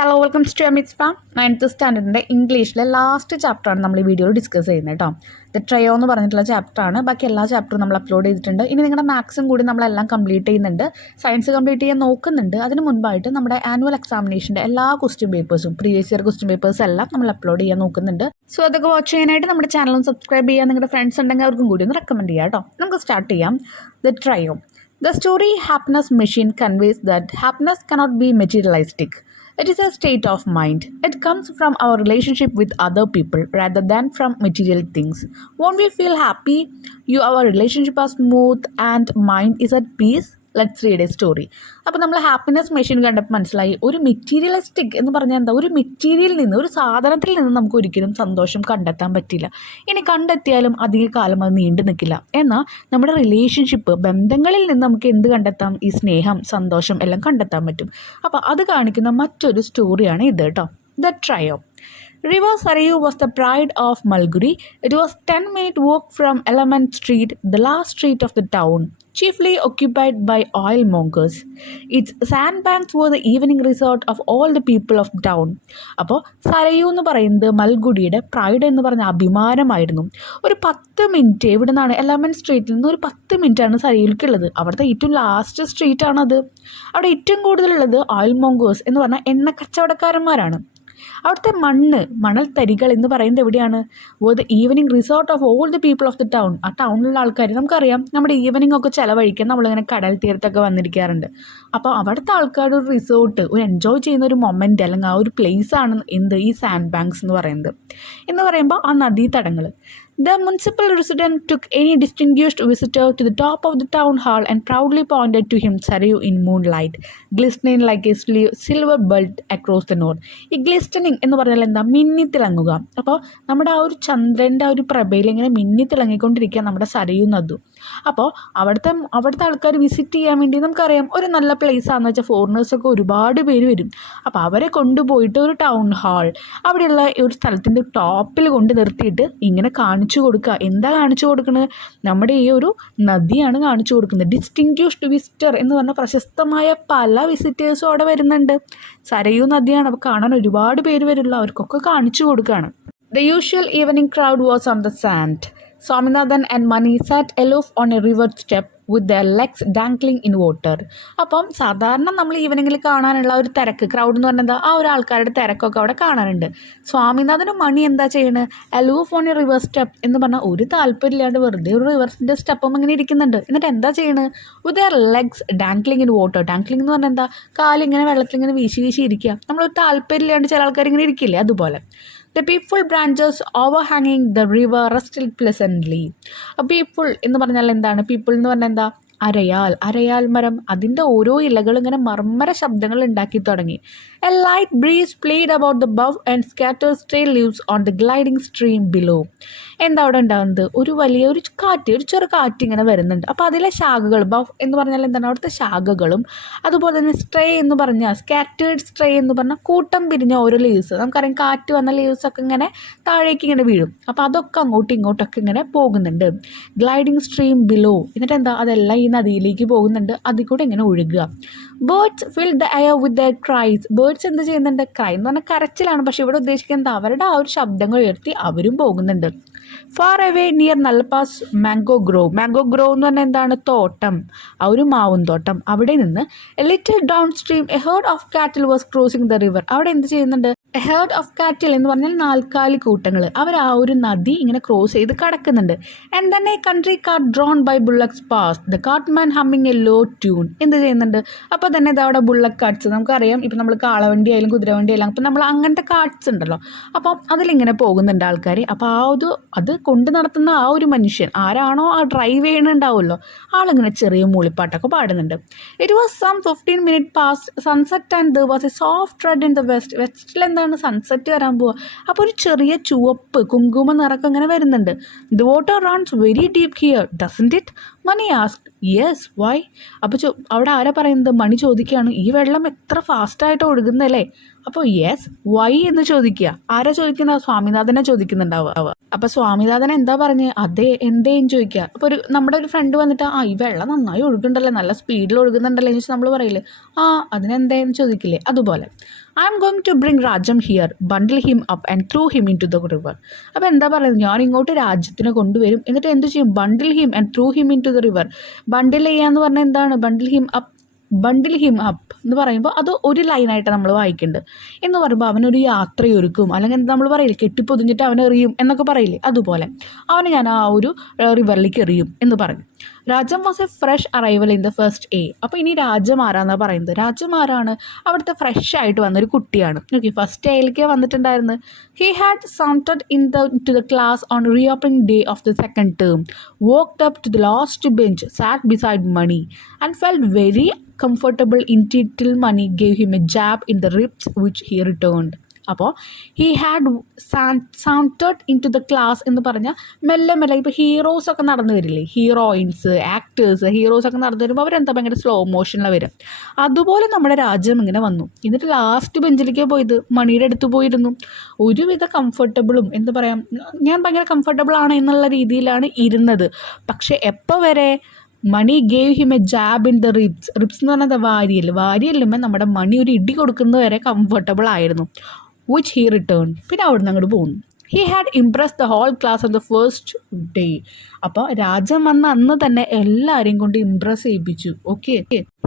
Hello welcome to Aamis farm. 9th സ്റ്റാൻഡേർഡിൻ്റെ ഇംഗ്ലീഷിലെ last ചാപ്റ്ററാണ് നമ്മൾ ഈ വീഡിയോയിൽ ഡിസ്കസ് ചെയ്യുന്നത് കേട്ടോ. ദ ട്രയോ എന്ന് പറഞ്ഞിട്ടുള്ള ചാപ്റ്ററാണ്. ബാക്കി എല്ലാ ചാപ്റ്ററും നമ്മൾ അപ്ലോഡ് ചെയ്തിട്ടുണ്ട്. ഇനി നിങ്ങളുടെ മാത്സും കൂടി നമ്മളെല്ലാം കംപ്ലീറ്റ് ചെയ്യുന്നുണ്ട്. സയൻസ് കംപ്ലീറ്റ് ചെയ്യാൻ നോക്കുന്നുണ്ട്. അതിന് മുൻപായിട്ട് നമ്മുടെ ആനുവൽ എക്സാമിനേഷൻ്റെ എല്ലാ ക്വസ്റ്റ്യൻ പേപ്പേഴ്സും പ്രീവിയസ് ഇയർ ക്വസ്റ്റ്യൻ പേപ്പേഴ്സ് എല്ലാം നമ്മൾ അപ്ലോഡ് ചെയ്യാൻ നോക്കുന്നുണ്ട്. സോ അതൊക്കെ വാച്ച് ചെയ്യാനായിട്ട് നമ്മുടെ ചാനലും സബ്സ്ക്രൈബ് ചെയ്യാൻ നിങ്ങളുടെ ഫ്രണ്ട്സ് ഉണ്ടെങ്കിൽ അവർക്കും കൂടി ഒന്ന് റെക്കമെൻഡ് ചെയ്യാം കേട്ടോ. നമുക്ക് സ്റ്റാർട്ട് ചെയ്യാം. The trio. The story Happiness Machine conveys that happiness cannot be materialistic. It is a state of mind. It comes from our relationship with other people rather than from material things. Won't we feel happy? Our relationship are smooth and mind is at peace? Let's read A story. അപ്പോൾ നമ്മൾ happiness machine കണ്ടപ്പോൾ മനസ്സിലായി ഒരു materialistic എന്ന് പറഞ്ഞാൽ എന്താ, ഒരു മെറ്റീരിയലിൽ നിന്ന്, ഒരു സാധനത്തിൽ നിന്ന് നമുക്ക് ഒരിക്കലും സന്തോഷം കണ്ടെത്താൻ പറ്റില്ല. ഇനി കണ്ടെത്തിയാലും അധിക കാലം അത് നീണ്ടു നിൽക്കില്ല. എന്നാൽ നമ്മുടെ റിലേഷൻഷിപ്പ്, ബന്ധങ്ങളിൽ നിന്ന് നമുക്ക് എന്ത് കണ്ടെത്താം? ഈ സ്നേഹം, സന്തോഷം എല്ലാം കണ്ടെത്താൻ പറ്റും. അപ്പോൾ അത് കാണിക്കുന്ന മറ്റൊരു സ്റ്റോറിയാണ് ഇത് കേട്ടോ. The trio. River Sarayu was the pride of Malgudi. It was 10-minute walk from Element Street, the last street of the town, chiefly occupied by oilmongers. Its sandbanks were the evening resort of all the people of the town. അപ്പോൾ സരയു എന്ന് പറയുന്നത് മൽഗുഡിയുടെ pride എന്ന് പറഞ്ഞ അഭിമാനമായിരുന്നു. ഒരു 10 minute ഇവിടെ നിന്നാണ്, element സ്ട്രീറ്റിൽ നിന്ന് ഒരു 10 മിനിറ്റാണ് സരയുവിലേക്കുള്ളത്. അവിടുത്തെ ഏറ്റവും ലാസ്റ്റ് സ്ട്രീറ്റാണത്. അവിടെ ഏറ്റവും കൂടുതലുള്ളത് ഓയിൽമോങ്കേഴ്സ് എന്ന് പറഞ്ഞാൽ എണ്ണ കച്ചവടക്കാരന്മാരാണ്. അവിടുത്തെ മണൽ തരികൾ എന്ന് പറയുന്നത് എവിടെയാണ്? The evening resort of all the people of the town. ആ ടൗണിലുള്ള ആൾക്കാർ, നമുക്കറിയാം നമ്മുടെ ഈവനിങ് ഒക്കെ ചിലവഴിക്കാൻ നമ്മളിങ്ങനെ കടൽ തീരത്തൊക്കെ വന്നിരിക്കാറുണ്ട്. അപ്പോൾ അവിടുത്തെ ആൾക്കാരുടെ ഒരു റിസോർട്ട്, ഒരു എൻജോയ് ചെയ്യുന്ന ഒരു മൊമെൻറ്റ് അല്ലെങ്കിൽ ആ ഒരു പ്ലേസ് ആണ് ഈ സാൻഡ് ബാങ്ക്സ് എന്ന് പറയുമ്പോൾ ആ നദീതടങ്ങൾ. The municipal resident took any distinguished visitor to the top of the town hall and proudly pointed to him Sarayu in moonlight, glistening like a silver belt across the north. ഈ ഗ്ലിസ്റ്റനിങ് എന്ന് പറഞ്ഞാൽ എന്താ? മിന്നിത്തിളങ്ങുക. അപ്പോൾ നമ്മുടെ ആ ഒരു ചന്ദ്രൻ്റെ ആ ഒരു പ്രഭയിൽ ഇങ്ങനെ മിന്നിത്തിളങ്ങിക്കൊണ്ടിരിക്കുക നമ്മുടെ സരയു നദു. അപ്പോൾ അവിടുത്തെ ആൾക്കാർ വിസിറ്റ് ചെയ്യാൻ വേണ്ടി, നമുക്കറിയാം ഒരു നല്ല പ്ലേസ് ആണെന്ന് വെച്ചാൽ ഫോറിനേഴ്സൊക്കെ ഒരുപാട് പേര് വരും. അപ്പോൾ അവരെ കൊണ്ടുപോയിട്ട് ഒരു ടൗൺ ഹാൾ, അവിടെയുള്ള ഒരു സ്ഥലത്തിൻ്റെ ടോപ്പിൽ കൊണ്ട് നിർത്തിയിട്ട് ഇങ്ങനെ കാണിച്ചു കൊടുക്കുക. എന്താ കാണിച്ചു കൊടുക്കുന്നത്? നമ്മുടെ ഈ ഒരു നദിയാണ് കാണിച്ചു കൊടുക്കുന്നത്. ഡിസ്റ്റിങ്ക്യൂഷ്ഡ് വിസിറ്റർ എന്ന് പറഞ്ഞ പ്രശസ്തമായ പല വിസിറ്റേഴ്സും അവിടെ വരുന്നുണ്ട്. സരയു നദിയാണ്, അപ്പോൾ കാണാൻ ഒരുപാട് പേര് വരുള്ളൂ. അവർക്കൊക്കെ കാണിച്ചു കൊടുക്കുകയാണ്. The usual evening crowd was on the sand. Swaminathan and Mani sat aloof on a river step with their legs dangling in water. അപ്പം സാധാരണ നമ്മൾ ഈവനിങ്ങിൽ കാണാനുള്ള ഒരു തിരക്ക്, ക്രൗഡ് എന്ന് പറഞ്ഞാൽ ആ ഒരു ആൾക്കാരുടെ തിരക്കൊക്കെ അവിടെ കാണാനുണ്ട്. സ്വാമിനാഥനും മണി എന്താ ചെയ്യണത്? Aloof on A river step എന്ന് പറഞ്ഞാൽ ഒരു താല്പര്യമില്ലാണ്ട് വെറുതെ ഒരു റിവറിൻ്റെ സ്റ്റെപ്പം ഇങ്ങനെ ഇരിക്കുന്നുണ്ട്. എന്നിട്ട് എന്താ ചെയ്യണത്? With their legs dangling in water. Dangling എന്ന് പറഞ്ഞാൽ എന്താ? കാലിങ്ങനെ വെള്ളത്തിലിങ്ങനെ വീശി ഇരിക്കുക. നമ്മളൊരു താല്പര്യമില്ലാണ്ട് ചില ആൾക്കാർ ഇങ്ങനെ ഇരിക്കില്ലേ, അതുപോലെ. The peaceful branches overhanging the river rested pleasantly. Peaceful എന്ന് പറഞ്ഞാൽ എന്താണ്? പീപ്പിൾ എന്ന് പറഞ്ഞാൽ എന്താ? അരയാൽ മരം. അതിൻ്റെ ഓരോ ഇലകളും ഇങ്ങനെ മർമ്മര ശബ്ദങ്ങൾ ഉണ്ടാക്കി തുടങ്ങി. A light breeze played about the bough and scattered stray leaves on the gliding stream below. എന്താ അവിടെ ഉണ്ടാകുന്നത്? ഒരു ചെറു കാറ്റ് ഇങ്ങനെ വരുന്നുണ്ട്. അപ്പോൾ അതിലെ ശാഖകൾ, ബഫ് എന്ന് പറഞ്ഞാൽ എന്താണ്? അവിടുത്തെ ശാഖകളും, അതുപോലെ തന്നെ സ്ട്രേ എന്ന് പറഞ്ഞാൽ, സ്കാറ്റേർഡ് സ്ട്രേ എന്ന് പറഞ്ഞാൽ കൂട്ടം പിരിഞ്ഞ ഓരോ ലീവ്സ്. നമുക്കറിയാം കാറ്റ് വന്ന ലീവ്സൊക്കെ ഇങ്ങനെ താഴേക്ക് ഇങ്ങനെ വീഴും. അപ്പോൾ അതൊക്കെ അങ്ങോട്ടും ഇങ്ങോട്ടൊക്കെ ഇങ്ങനെ പോകുന്നുണ്ട്. Gliding stream below. എന്നിട്ട് എന്താ? അതെല്ലാം ഈ നദിയിലേക്ക് പോകുന്നുണ്ട്, അതിൽ കൂടെ ഇങ്ങനെ ഒഴുകുക. Birds filled the air with their cries. Birds എന്ത് ചെയ്യുന്നുണ്ട്? ക്രൈ എന്ന് പറഞ്ഞാൽ കരച്ചിലാണ്, പക്ഷെ ഇവിടെ ഉദ്ദേശിക്കുന്നത് അവരുടെ ആ ഒരു ശബ്ദങ്ങൾ ഉയർത്തി അവരും പോകുന്നുണ്ട്. Far away near Nallappa's mango grove. Mango grove എന്ന് പറഞ്ഞാൽ എന്താണ്? തോട്ടം, ആ ഒരു മാവും തോട്ടം. അവിടെ നിന്ന് A little down stream A heard of കാറ്റിൽ വാസ് ക്രോസിംഗ് ദ റിവർ. അവിടെ എന്ത് ചെയ്യുന്നുണ്ട്? എ ഹേർഡ് ഓഫ് കാറ്റിൽ എന്ന് പറഞ്ഞാൽ നാൽക്കാലി കൂട്ടങ്ങൾ. അവർ ആ ഒരു നദി ഇങ്ങനെ ക്രോസ് ചെയ്ത് കടക്കുന്നുണ്ട്. ആൻഡ് തന്നെ country cart drawn by bullocks pass, the cartman humming a low tune. എന്ത് ചെയ്യുന്നുണ്ട്? അപ്പോൾ തന്നെ ഇതവിടെ ബുള്ളക്ക് കാർട്ട്സ്, നമുക്കറിയാം ഇപ്പം നമ്മൾ കാളവണ്ടി ആയാലും കുതിരവണ്ടി ആയാലും അപ്പം നമ്മൾ അങ്ങനത്തെ കാർട്ട്സ് ഉണ്ടല്ലോ, അപ്പം അതിലിങ്ങനെ പോകുന്നുണ്ട് ആൾക്കാർ. അപ്പോൾ അത് കൊണ്ട് നടത്തുന്ന ആ ഒരു മനുഷ്യൻ ആരാണോ ആ ഡ്രൈവ് ചെയ്യണുണ്ടാവുമല്ലോ, ആളിങ്ങനെ ചെറിയ മൂളിപ്പാട്ടൊക്കെ പാടുന്നുണ്ട്. It was some 15 minutes past sunset and there was a soft red in the west. വെസ്റ്റിൽ എന്താണ്? സൺസെറ്റ് വരാൻ പോവുക. അപ്പോൾ ഒരു ചെറിയ ചുവപ്പ് കുങ്കുമ നിറക്കം ഇങ്ങനെ വരുന്നുണ്ട്. The water runs very deep here doesn't it? Mani asked. Yes, why? അപ്പോൾ അവിടെ ആരാ പറയുന്നത്? മണി ചോദിക്കുകയാണ്, ഈ വെള്ളം എത്ര ഫാസ്റ്റായിട്ട് ഒഴുകുന്നല്ലേ? അപ്പോൾ യെസ്, വൈ എന്ന് ചോദിക്കുക. ആരാ ചോദിക്കുന്നത്? സ്വാമിനാഥനെ ചോദിക്കുന്നുണ്ടാവുക. അപ്പോൾ സ്വാമിനാഥൻ എന്താ പറഞ്ഞ്? അതെ, എന്തേന്ന് ചോദിക്കുക. അപ്പോൾ നമ്മുടെ ഒരു ഫ്രണ്ട് വന്നിട്ട് ഈ വെള്ളം നന്നായി ഒഴുകുന്നുണ്ടല്ലേ, നല്ല സ്പീഡിൽ ഒഴുകുന്നുണ്ടല്ലേ എന്ന് വെച്ചാൽ നമ്മൾ പറയില്ലേ അതിനെന്തേന്ന് ചോദിക്കില്ലേ, അതുപോലെ. I'm going to bring Rajam here, bundle him up and through him into the river. അപ്പോൾ എന്താ പറയുന്നത്, ഞാൻ ഇങ്ങോട്ട് രാജ്യത്തിനെ കൊണ്ടുവരും, എന്നിട്ട് എന്ത് ചെയ്യും, bundle him and through him into the river. Bundle ചെയ്യാന്ന് പറഞ്ഞാൽ എന്താണ്, ബണ്ടിൽ ഹിം അപ്പ് എന്ന് പറയുമ്പോൾ അത് ഒരു ലൈനായിട്ട് നമ്മൾ വായിക്കുന്നുണ്ട്. എന്ന് പറയുമ്പോൾ അവനൊരു യാത്രയൊരുക്കും, അല്ലെങ്കിൽ നമ്മൾ പറയില്ലേ കെട്ടിപ്പൊതിഞ്ഞിട്ട് അവനെ എറിയും എന്നൊക്കെ പറയില്ലേ, അതുപോലെ അവനെ ഞാൻ ആ ഒരു റിവറിലേക്ക് എറിയും എന്ന് പറയും. Rajam was A fresh arrival in the first A. അപ്പോൾ ഇനി രാജം ആരാന്നാണ് പറയുന്നത്, രാജം ആരാണ്, അവിടുത്തെ ഫ്രഷ് ആയിട്ട് വന്നൊരു കുട്ടിയാണ്. ഓക്കെ, ഫസ്റ്റ് എയിലേക്ക് വന്നിട്ടുണ്ടായിരുന്നത്. He had sounded to the class on reopening day of the second term, walked up to the last bench, sat beside Mani, and felt very comfortable until Mani gave him a jab in the ribs, which he returned. അപ്പോൾ he had sounded into the class എന്ന് പറഞ്ഞാൽ മെല്ലെ മെല്ലെ ഇപ്പോൾ ഹീറോസൊക്കെ നടന്നു വരില്ലേ, heroines, actors, ഹീറോസൊക്കെ നടന്നു വരുമ്പോൾ അവരെന്താ ഭയങ്കര സ്ലോ മോഷനിലാണ് വരും. അതുപോലെ നമ്മുടെ രാജ്യം ഇങ്ങനെ വന്നു. എന്നിട്ട് ലാസ്റ്റ് ബെഞ്ചിലേക്ക് പോയത് മണിയുടെ അടുത്ത് പോയിരുന്നു. ഒരുവിധ കംഫർട്ടബിളും എന്താ പറയുക, ഞാൻ ഭയങ്കര കംഫർട്ടബിൾ ആണ് എന്നുള്ള രീതിയിലാണ് ഇരുന്നത്. പക്ഷേ എപ്പോൾ വരെ Mani gave him a jab in the ribs എന്ന് പറഞ്ഞാൽ വാരിയല്ലുമ്പോൾ നമ്മുടെ മണി ഒരു ഇടി കൊടുക്കുന്നത് വരെ കംഫർട്ടബിൾ ആയിരുന്നു. Which he return. പിന്നെ അവിടുന്ന് അങ്ങോട്ട് പോകുന്നു. He had impress the whole class on the first day. അപ്പോൾ രാജൻ വന്ന അന്ന് തന്നെ എല്ലാവരെയും കൊണ്ട് ഇംപ്രസ് ചെയ്യിപ്പിച്ചു. Okay,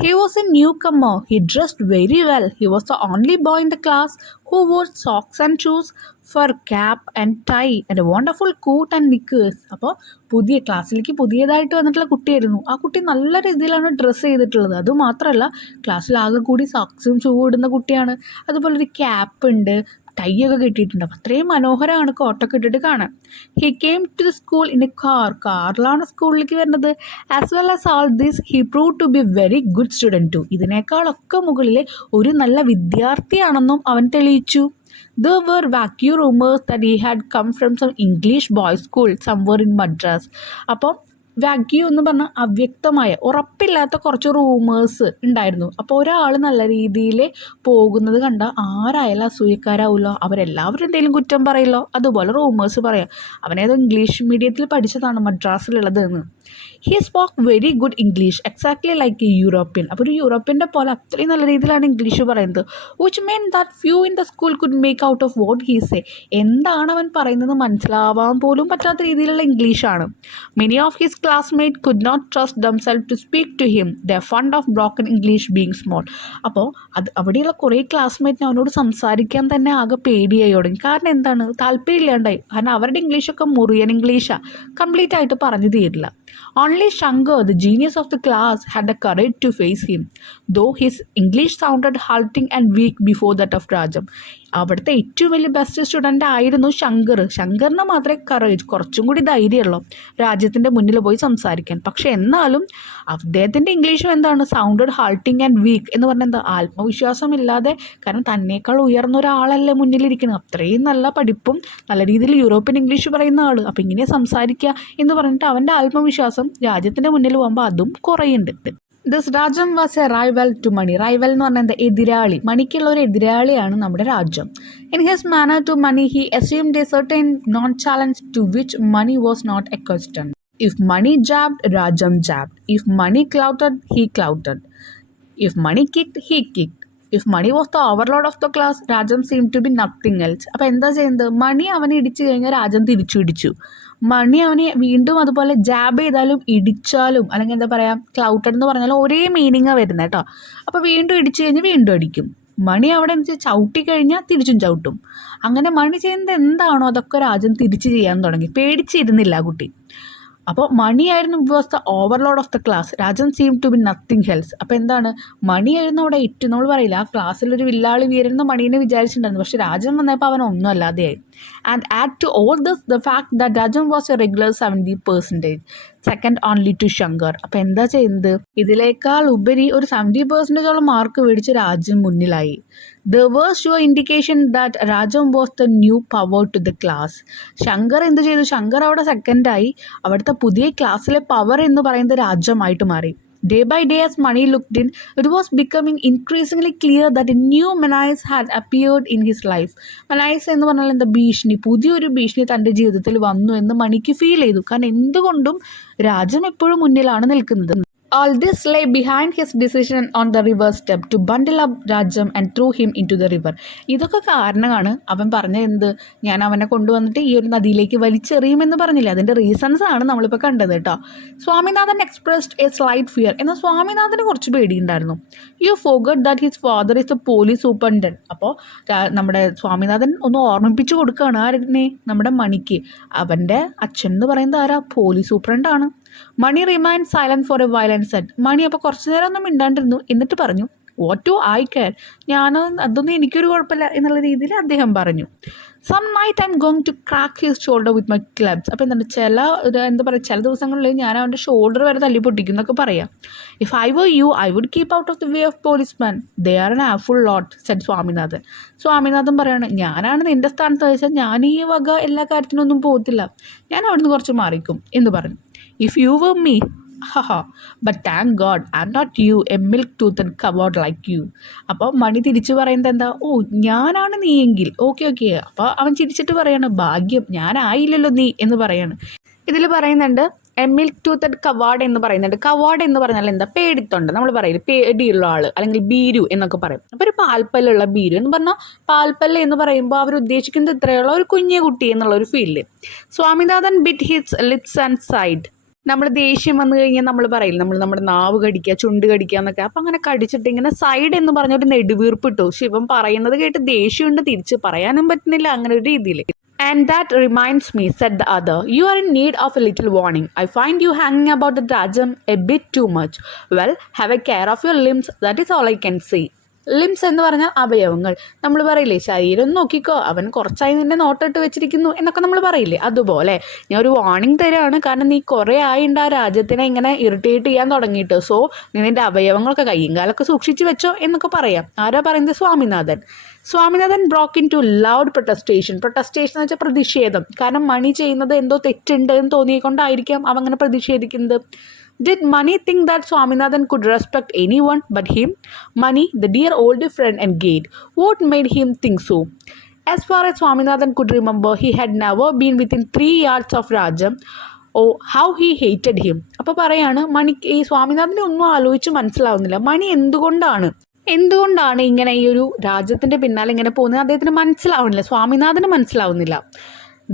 he was a newcomer. He dressed very well. He was the only boy in the class who wore socks and shoes, fur cap and tie and wonderful coat and knickers. അപ്പോൾ പുതിയ ക്ലാസ്സിലേക്ക് പുതിയതായിട്ട് വന്നിട്ടുള്ള കുട്ടിയായിരുന്നു. ആ കുട്ടി നല്ല രീതിയിലാണ് ഡ്രസ്സ് ചെയ്തിട്ടുള്ളത്. അതുമാത്രമല്ല ക്ലാസ്സിലാകെ കൂടി സോക്സും ഷൂ ഇടുന്ന കുട്ടിയാണ്. അതുപോലെ ഒരു ക്യാപ്പ് ഉണ്ട്, ടൈ ഒക്കെ കിട്ടിയിട്ടുണ്ട്. അപ്പം അത്രയും മനോഹരമാണ് കോട്ടൊക്കെ ഇട്ടിട്ട് കാണാൻ. He came to the school in a കാറിലാണ് സ്കൂളിലേക്ക് വരുന്നത്. As well as all this he prove to be very good student too. ഇതിനേക്കാളൊക്കെ മുകളിൽ ഒരു നല്ല വിദ്യാർത്ഥിയാണെന്നും അവൻ തെളിയിച്ചു. There were vague rumors that he had come from some English boys' school somewhere in Madras. അപ്പോൾ വാഗ്യു എന്ന് പറഞ്ഞാൽ അവ്യക്തമായ ഉറപ്പില്ലാത്ത കുറച്ച് റൂമേഴ്സ് ഉണ്ടായിരുന്നു. അപ്പോൾ ഒരാൾ നല്ല രീതിയിൽ പോകുന്നത് കണ്ട ആരായാലും അസൂയക്കാരാവുമല്ലോ, അവരെല്ലാവരും എന്തെങ്കിലും കുറ്റം പറയല്ലോ. അതുപോലെ റൂമേഴ്സ് പറയാം അവനേതോ ഇംഗ്ലീഷ് മീഡിയത്തിൽ പഠിച്ചതാണ് മദ്രാസിലുള്ളത് എന്ന്. He spoke very good English, exactly like a European. അപ്പോൾ ഒരു യൂറോപ്യൻ്റെ പോലെ അത്രയും നല്ല രീതിയിലാണ് ഇംഗ്ലീഷ് പറയുന്നത്. Which mean that few in the school could make out of what he say. എന്താണ് അവൻ പറയുന്നത് മനസ്സിലാവാൻ പോലും പറ്റാത്ത രീതിയിലുള്ള ഇംഗ്ലീഷാണ്. Many of his classmates could not trust themselves to speak to him. They are fond of broken English being small. അപ്പോൾ അവിടെയുള്ള കുറേ ക്ലാസ്മേറ്റിന് അവനോട് സംസാരിക്കാൻ തന്നെ ആകെ പേടിയായി തുടങ്ങി. കാരണം എന്താണ്, താല്പര്യമില്ലാണ്ടായി. കാരണം അവരുടെ ഇംഗ്ലീഷൊക്കെ മുറിയൻ ഇംഗ്ലീഷാണ്, കംപ്ലീറ്റ് ആയിട്ട് പറഞ്ഞു തീരില്ല. Only Shankar, the genius of the class, had the courage to face him, though his English sounded halting and weak before that of Rajam. അവിടുത്തെ ഏറ്റവും വലിയ ബെസ്റ്റ് സ്റ്റുഡൻ്റ് ആയിരുന്നു ശങ്കറിന് മാത്രമേ കറേജ്, കുറച്ചും കൂടി ധൈര്യമുള്ളൂ രാജ്യത്തിൻ്റെ മുന്നിൽ പോയി സംസാരിക്കാൻ. പക്ഷെ എന്നാലും അദ്ദേഹത്തിൻ്റെ ഇംഗ്ലീഷും എന്താണ്, സൗണ്ടഡ് ഹാൾട്ടിങ് ആൻഡ് വീക്ക് എന്ന് പറഞ്ഞാൽ എന്താ, ആത്മവിശ്വാസമില്ലാതെ. കാരണം തന്നേക്കാൾ ഉയർന്ന ഒരാളല്ലേ മുന്നിലിരിക്കുന്നത്, അത്രയും നല്ല പഠിപ്പും നല്ല രീതിയിൽ യൂറോപ്യൻ ഇംഗ്ലീഷ് പറയുന്ന ആൾ. അപ്പം ഇങ്ങനെ സംസാരിക്കുക എന്ന് പറഞ്ഞിട്ട് അവൻ്റെ ആത്മവിശ്വാസം രാജ്യത്തിൻ്റെ മുന്നിൽ പോകുമ്പോൾ അതും കുറയുന്നുണ്ട്. This Rajam was a rival to Mani. Rival എന്ന് പറഞ്ഞാൽ എന്താ, എതിരാളി. മണിക്കുള്ള ഒരു എതിരാളിയാണ് നമ്മുടെ രാജ്യം. In his manner to Mani he assumed a certain non challenge to which Mani was not acquainted. If money jabbed, Rajam jabbed. If money clouted, he clouted. If money kicked, he kicked. If money was the overlord of the class, Rajam seemed to be nothing else. അപ്പോൾ എന്താ ചെയ്യുന്നത്, മണി അവനെ ഇടിച്ചു കഴിഞ്ഞാൽ രാജം തിരിച്ചു ഇടിച്ചു. മണി അവനെ വീണ്ടും അതുപോലെ ജാബ് ചെയ്താലും ഇടിച്ചാലും, അല്ലെങ്കിൽ എന്താ പറയുക, ക്ലൗട്ടഡ് എന്ന് പറഞ്ഞാലും ഒരേ മീനിങ്ങാണ് വരുന്നത് കേട്ടോ. അപ്പോൾ വീണ്ടും ഇടിച്ചു കഴിഞ്ഞാൽ വീണ്ടും അടിക്കും. മണി അവിടെ ചവിട്ടി കഴിഞ്ഞാൽ തിരിച്ചും ചവിട്ടും. അങ്ങനെ മണി ചെയ്യുന്നത് എന്താണോ അതൊക്കെ രാജം തിരിച്ച് ചെയ്യാൻ തുടങ്ങി. പേടിച്ചിരുന്നില്ല ആ കുട്ടി. അപ്പോൾ മണിയായിരുന്നു was the overlord of the class. Rajan seem to be nothing else. അപ്പോൾ എന്താണ്, മണിയായിരുന്നു അവിടെ നമ്മൾ പറയില്ല ആ ക്ലാസ്സിലൊരു വില്ലാളി വീരെന്ന് മണീനെ വിചാരിച്ചിട്ടുണ്ടായിരുന്നു. പക്ഷെ രാജൻ വന്നപ്പോൾ അവൻ ഒന്നും അല്ലാതെയായി. And add to all this the fact that Rajan was a regular 70%, second only to Shankar. അപ്പോൾ എന്താ ചെയ്യുന്നത്, ഇതിനേക്കാൾ ഉപരി ഒരു 70% മാർക്ക് മേടിച്ച് രാജൻ മുന്നിലായി. There was sure indication that Rajam was the new power to the class. Shankar എന്ത് ചെയ്തു, ശങ്കർ അവിടെ സെക്കൻഡായി. അവിടുത്തെ പുതിയ ക്ലാസ്സിലെ പവർ എന്ന് പറയുന്നത് രാജ്യമായിട്ട് മാറി. Day by day as money looked in, it was becoming increasingly clear that a new menace had appeared in his life. menace എന്ന് പറഞ്ഞാൽ എന്താ, ഭീഷണി, പുതിയൊരു ഭീഷണി തൻ്റെ ജീവിതത്തിൽ വന്നു എന്ന് മണിക്ക് ഫീൽ ചെയ്തു. കാരണം എന്തുകൊണ്ടും രാജ്യം എപ്പോഴും മുന്നിലാണ് നിൽക്കുന്നത്. All this lay behind his decision on the river step to bundle up Rajam and throw him into the river. ഇതൊക്കെ കാരണമാണ് അവൻ പറഞ്ഞ എന്ത്, ഞാൻ അവനെ കൊണ്ടുവന്നിട്ട് ഈ ഒരു നദിയിലേക്ക് വലിച്ചെറിയുമെന്ന് പറഞ്ഞില്ലേ, അതിൻ്റെ റീസൺസ് ആണ് നമ്മളിപ്പോൾ കണ്ടത് കേട്ടോ. Swaminathan expressed a slight fear. എന്നാൽ സ്വാമിനാഥന് കുറച്ച് പേടിയുണ്ടായിരുന്നു. You forgot that his father is the police superintendent. അപ്പോൾ നമ്മുടെ സ്വാമിനാഥൻ ഒന്ന് ഓർമ്മിപ്പിച്ചു കൊടുക്കുകയാണ് ആരെ, നമ്മുടെ മണിക്ക്. അവൻ്റെ അച്ഛൻ എന്ന് പറയുന്നത് ആരാ, പോലീസ് സൂപ്രണ്ടാണ്. Mani remained silent for a while and said. Mani അപ്പോൾ കുറച്ചു നേരം ഒന്നും മിണ്ടാണ്ടിരുന്നു, എന്നിട്ട് പറഞ്ഞു, വാട്ട് ടു ഐ കെയർ, അതൊന്നും എനിക്കൊരു കുഴപ്പമില്ല എന്നുള്ള രീതിയിൽ അദ്ദേഹം പറഞ്ഞു. Some night I'm going to crack his shoulder with my clubs. അപ്പോൾ എന്താണ്, ചില ദിവസങ്ങളിൽ ഞാൻ അവൻ്റെ ഷോൾഡർ വരെ തല്ലി പൊട്ടിക്കും എന്നൊക്കെ പറയാം. If I were you I would keep out of the way of policeman, they are an awful lot said Swaminathan. Swaminathan പറയാണ്, ഞാനാണ് നിൻ്റെ സ്ഥാനത്ത് വെച്ചാൽ ഞാൻ ഈ വക എല്ലാ കാര്യത്തിനൊന്നും പോകത്തില്ല, ഞാൻ അവിടുന്ന് കുറച്ച് മാറിക്കും എന്ന് പറഞ്ഞു. If you were me, haha, but thank God I'm not you, a milk-toothed coward like you. അപ്പോൾ മണി തിരിച്ചു പറയുന്നത് എന്താ, ഓ ഞാനാണ് നീയെങ്കിൽ ഓക്കെ. അപ്പോൾ അവൻ ചിരിച്ചിട്ട് പറയാണ്, ഭാഗ്യം ഞാനായില്ലല്ലോ നീ എന്ന് പറയാണ്. ഇതിൽ പറയുന്നുണ്ട് എ മിൽക്ക് ടൂത്തഡ് കവാഡ് എന്ന് പറയുന്നുണ്ട്. കവാഡ് എന്ന് പറഞ്ഞാൽ എന്താ, പേടിത്തൊണ്ട, നമ്മൾ പറയില്ല പേടിയുള്ള ആൾ, അല്ലെങ്കിൽ ബീരു എന്നൊക്കെ പറയും. അപ്പോൾ ഒരു പാൽപ്പല്ലുള്ള ബീരു എന്ന് പറഞ്ഞാൽ, പാൽപ്പല്ല് എന്ന് പറയുമ്പോൾ അവർ ഉദ്ദേശിക്കുന്നത് ഇത്രയുള്ള ഒരു കുഞ്ഞു കുട്ടി എന്നുള്ള ഒരു field. Swaminathan bit his lips and side. നമ്മൾ ദേഷ്യം വന്നു കഴിഞ്ഞാൽ നമ്മൾ പറയില്ല, നമ്മുടെ നാവ് കടിക്കുക, ചുണ്ട് കടിക്കുക എന്നൊക്കെ. അപ്പം അങ്ങനെ കടിച്ചിട്ട് ഇങ്ങനെ സൈഡ് എന്ന് പറഞ്ഞൊരു നെടുവീർപ്പ് ഇട്ടു. ശിവൻ പറയുന്നത് കേട്ട് ദേഷ്യമുണ്ട്, തിരിച്ച് പറയാനും പറ്റുന്നില്ല, അങ്ങനെ ഒരു രീതിയിൽ. And that reminds me, said the other, you are in need of a little warning. I find you hanging about the Rajam a bit too much. Well, have a care of your limbs, that is all I can say. Limbs എന്ന് പറഞ്ഞാൽ അവയവങ്ങൾ. നമ്മൾ പറയില്ലേ, ശരീരം നോക്കിക്കോ, അവൻ കുറച്ചായി നിന്നെ നോട്ടിട്ട് വെച്ചിരിക്കുന്നു എന്നൊക്കെ നമ്മൾ പറയില്ലേ, അതുപോലെ ഞാൻ ഒരു വാർണിംഗ് തരാണ്. കാരണം നീ കുറേ ആയിണ്ട് ആ രാജ്യത്തിനെ ഇങ്ങനെ ഇറിറ്റേറ്റ് ചെയ്യാൻ തുടങ്ങിയിട്ട്. സോ നീ നിൻ്റെ അവയവങ്ങളൊക്കെ കയ്യും കാലൊക്കെ സൂക്ഷിച്ച് വെച്ചോ എന്നൊക്കെ പറയാം. ആരാ പറയുന്നത്, സ്വാമിനാഥൻ. സ്വാമിനാഥൻ ബ്രോക്ക് ഇൻ ടു ലൗഡ് പ്രൊട്ടസ്റ്റേഷൻ. പ്രൊട്ടസ്റ്റേഷൻ എന്ന് വെച്ചാൽ പ്രതിഷേധം. കാരണം മണി ചെയ്യുന്നത് എന്തോ തെറ്റുണ്ട് എന്ന് തോന്നിക്കൊണ്ടായിരിക്കാം അവൻ അങ്ങനെ പ്രതിഷേധിക്കുന്നത്. Did Mani think that Swaminathan could respect anyone but him? Mani, the dear old friend and guide. What made him think so? As far as Swaminathan could remember, he had never been within 3 yards of Rajam. Oh, how he hated him. അപ്പോൾ പറയാണ്, മണിക്ക് ഈ സ്വാമിനാഥനെ ഒന്നും ആലോചിച്ച് മനസ്സിലാവുന്നില്ല. മണി എന്തുകൊണ്ടാണ് ഇങ്ങനെ ഈ ഒരു രാജ്യത്തിൻ്റെ പിന്നാലെ ഇങ്ങനെ പോകുന്നത് അദ്ദേഹത്തിന് മനസ്സിലാവുന്നില്ല, സ്വാമിനാഥന് മനസ്സിലാവുന്നില്ല.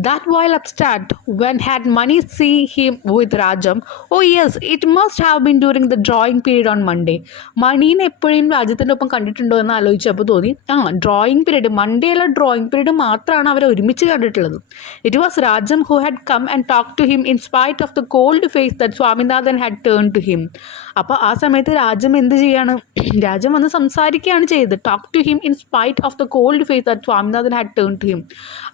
That while upstart, when had Mani see him with Rajam, oh yes, it must have been during the drawing period on Monday. മണീനെ എപ്പോഴും രാജ്യത്തിൻ്റെ ഒപ്പം കണ്ടിട്ടുണ്ടോ എന്ന് ആലോചിച്ചപ്പോൾ തോന്നി, ഡ്രോയിങ് പീരീഡ്, മൺഡേയുള്ള ഡ്രോയിങ് പീരീഡ് മാത്രമാണ് അവർ ഒരുമിച്ച് കണ്ടിട്ടുള്ളത്. It was Rajam who had come and talk to him in spite of the cold face that Swaminathan had turn to him. അപ്പോൾ ആ സമയത്ത് രാജം എന്ത് ചെയ്യാണ്, രാജം വന്ന് സംസാരിക്കുകയാണ് ചെയ്തത്. Talk to him in spite of the cold face that Swaminathan had turn to him.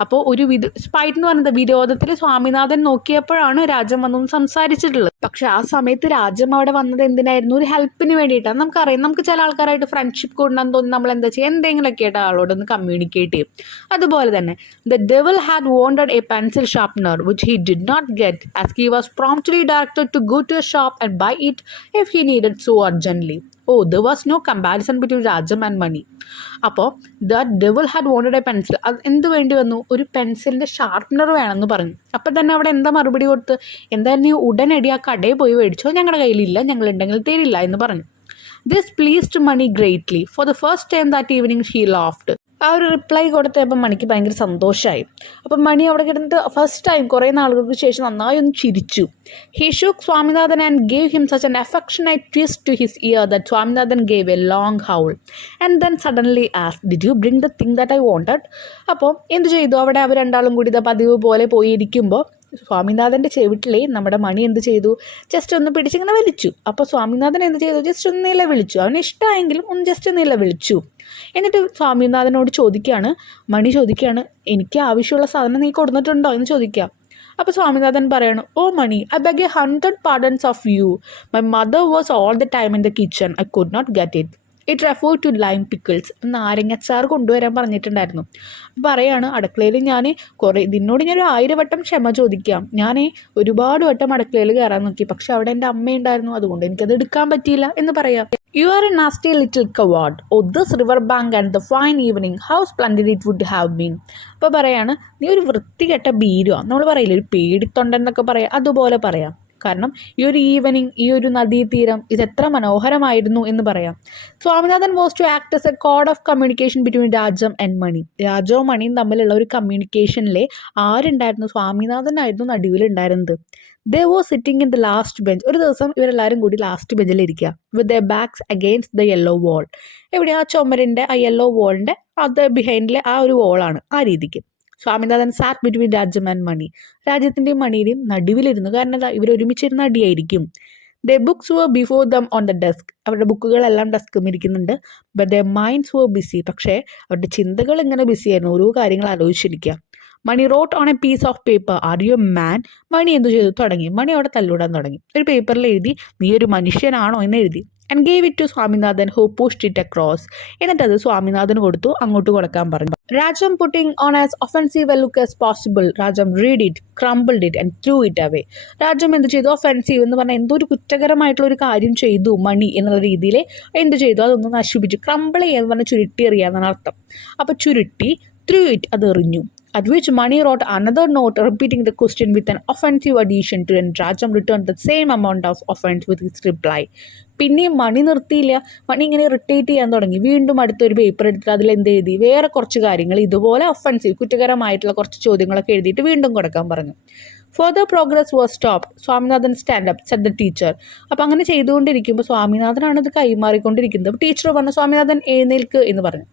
അപ്പോൾ ഒരു സ്പൈറ്റ് എന്ന് പറയുന്നത് വിരോധത്തിൽ സ്വാമിനാഥൻ നോക്കിയപ്പോഴാണ് രാജം വന്നൊന്ന് സംസാരിച്ചിട്ടുള്ളത്. പക്ഷെ ആ സമയത്ത് രാജം അവിടെ വന്നത് എന്തിനായിരുന്നു, ഒരു ഹെൽപ്പിന് വേണ്ടിയിട്ടാണ്. നമുക്കറിയാം, നമുക്ക് ചില ആൾക്കാരായിട്ട് ഫ്രണ്ട്ഷിപ്പ് കൊണ്ടെന്ന് തോന്നി നമ്മൾ എന്താ ചെയ്യുക, എന്തെങ്കിലുമൊക്കെ ആയിട്ട് ആളോടൊന്ന് കമ്മ്യൂണിക്കേറ്റ് ചെയ്യും. അതുപോലെ തന്നെ the devil had wanted a pencil sharpener which he did not get as he was promptly directed to go to a shop and buy it if he needed so urgently. Oh, there was no comparison between Rajam and Mani. അപ്പോൾ the devil had wanted a pencil, അത് എന്ത് വേണ്ടി വന്നു, ഒരു പെൻസിലിൻ്റെ sharpener വേണമെന്ന് പറഞ്ഞു. അപ്പം തന്നെ അവിടെ എന്താ മറുപടി കൊടുത്ത്, എന്തായാലും നീ ഉടനടി ആ കടയിൽ പോയി മേടിച്ചോ, ഞങ്ങളുടെ കയ്യിലില്ല, ഞങ്ങളുണ്ടെങ്കിൽ തരില്ല എന്ന് പറഞ്ഞു. This pleased Mani greatly. For the first time that evening she laughed. ആ ഒരു റിപ്ലൈ കൊടുത്തപ്പോൾ മണിക്ക് ഭയങ്കര സന്തോഷമായി. അപ്പം മണി അവിടെ കിടന്നിട്ട് ഫസ്റ്റ് ടൈം കുറേ നാളുകൾക്ക് ശേഷം നന്നായി ഒന്ന് ചിരിച്ചു. He shook Swaminathan and gave him such an affectionate twist to his ear that Swaminathan gave a long howl and then suddenly asked, did you bring the thing that I wanted. അപ്പോൾ എന്ത് ചെയ്തു, അവിടെ അവർ രണ്ടാളും കൂടി പതിവ് പോലെ പോയിരിക്കുമ്പോൾ സ്വാമിനാഥൻ്റെ ചെവിട്ടിലെ നമ്മുടെ മണി എന്ത് ചെയ്തു, ജസ്റ്റ് ഒന്ന് പിടിച്ചിങ്ങനെ വലിച്ചു. അപ്പോൾ സ്വാമിനാഥൻ എന്ത് ചെയ്തു, ജസ്റ്റ് ഒന്ന് നിലവിളിച്ചു. അവന് ഇഷ്ടമായെങ്കിലും ഒന്ന് ജസ്റ്റ് നിലവിളിച്ചു. എന്നിട്ട് സ്വാമിനാഥനോട് ചോദിക്കുകയാണ്, മണി ചോദിക്കുകയാണ്, എനിക്ക് ആവശ്യമുള്ള സാധനം നീ കൊടുത്തിട്ടുണ്ടോ എന്ന് ചോദിക്കാം. അപ്പോൾ സ്വാമിനാഥൻ പറയണം, ഓ മണി, I beg 100 pardons of you. My mother was all the time in the kitchen. I could not get it. It refer to lime pickles. നാരങ്ങച്ചാറ് കൊണ്ടുവരാൻ പറഞ്ഞിട്ടുണ്ടായിരുന്നു. പറയാണ്, അടുക്കളയിൽ ഞാൻ നിന്നോട് ഞാനൊരു 1000 വട്ടം ക്ഷമ ചോദിക്കാം. ഞാൻ ഒരുപാട് വട്ടം അടുക്കളയിൽ കയറാൻ നോക്കി, പക്ഷെ അവിടെ എൻ്റെ അമ്മയുണ്ടായിരുന്നു, അതുകൊണ്ട് എനിക്കത് എടുക്കാൻ പറ്റിയില്ല എന്ന് പറയാം. You are a nasty little coward. Oh this river bank and the fine evening, how splendid it would have been. അപ്പോൾ പറയാണ്, നീ ഒരു വൃത്തികെട്ട ബീരുവാ. നമ്മൾ പറയില്ലേ ഒരു പേടിത്തൊണ്ടെന്നൊക്കെ പറയാം, അതുപോലെ പറയാം. കാരണം ഈ ഒരു ഈവനിങ്, ഈ ഒരു നദീതീരം ഇത് എത്ര മനോഹരമായിരുന്നു എന്ന് പറയാം. Swaminathan was to act as a code of communication between Rajam and Mani. രാജവും മണിയും തമ്മിലുള്ള ഒരു കമ്മ്യൂണിക്കേഷനിലെ ആരുണ്ടായിരുന്നു? സ്വാമിനാഥനായിരുന്നു നടുവിലുണ്ടായിരുന്നത്. They was sitting in the last bench. ഒരു ദിവസം ഇവരെല്ലാവരും കൂടി ലാസ്റ്റ് ബെഞ്ചിൽ ഇരിക്കുക. With the backs against the yellow wall. എവിടെ? ആ ചുമരിൻ്റെ ആ യെല്ലോ വാളിൻ്റെ അത് ബിഹൈൻഡിലെ ആ ഒരു വാളാണ്. ആ രീതിക്ക് Swaminathan sat between Rajam and Mani. രാജ്യത്തിൻ്റെയും മണിയുടെയും നടുവിലിരുന്നു. കാരണം എന്താ? ഇവർ ഒരുമിച്ചിരുന്ന അടിയായിരിക്കും. The books were before them on the desk. അവരുടെ ബുക്കുകളെല്ലാം ഡെസ്കും ഇരിക്കുന്നുണ്ട്. But the minds were busy. പക്ഷേ അവരുടെ ചിന്തകൾ ഇങ്ങനെ ബിസി ആയിരുന്നു, ഓരോ കാര്യങ്ങൾ ആലോചിച്ചിരിക്കുക. Mani wrote on a piece of paper, are you a man. മണി എന്തു ചെയ്തു? തുടങ്ങി. മണി അവിടെ തല്ലൂടാൻ തുടങ്ങി. ഒരു പേപ്പറിൽ എഴുതി, നീ ഒരു മനുഷ്യനാണോ എന്ന് എഴുതി. And gave it to Swaminathan, who pushed it across. എന്നിട്ട് അത് സ്വാമിനാഥന് കൊടുത്തു, അങ്ങോട്ട് കൊടുക്കാൻ പറഞ്ഞു. Rajam putting on as offensive a look as possible. Rajam read it, crumbled it and threw it away. Rajam എന്ത് ചെയ്തു? ഒഫൻസീവ് എന്ന് പറഞ്ഞാൽ എന്തോ ഒരു കുറ്റകരമായിട്ടുള്ള ഒരു കാര്യം ചെയ്തു മണി എന്നുള്ള രീതിയിൽ എന്ത് ചെയ്തു? അതൊന്ന് നശിപ്പിച്ചു. ക്രംബിൾ ചെയ്യാന്ന് പറഞ്ഞാൽ ചുരുട്ടി എറിയാന്നാണ് അർത്ഥം. അപ്പോൾ ചുരുട്ടി, ത്രൂ ഇറ്റ്, അത് എറിഞ്ഞു. At which Mani wrote another note repeating the question with an offensive addition to, and Rajam returned the same amount of offense with his reply. പിന്നെയും മണി നിർത്തിയില്ല. മണി ഇങ്ങനെ ഇറിറ്റേറ്റ് ചെയ്യാൻ തുടങ്ങി. വീണ്ടും അടുത്തൊരു പേപ്പർ എടുത്തിട്ട് അതിൽ എന്ത് എഴുതി? വേറെ കുറച്ച് കാര്യങ്ങൾ ഇതുപോലെ ഒഫൻസീവ്, കുറ്റകരമായിട്ടുള്ള കുറച്ച് ചോദ്യങ്ങളൊക്കെ എഴുതിയിട്ട് വീണ്ടും കൊടുക്കാൻ പറഞ്ഞു. Further progress was stop. Swaminathan stand up, said the teacher. അപ്പോൾ അങ്ങനെ ചെയ്തുകൊണ്ടിരിക്കുമ്പോൾ സ്വാമിനാഥനാണ് ഇത് കൈമാറിക്കൊണ്ടിരിക്കുന്നത്. അപ്പോൾ ടീച്ചർ പറഞ്ഞു, സ്വാമിനാഥൻ എഴുന്നേൽക്ക് എന്ന് പറഞ്ഞു.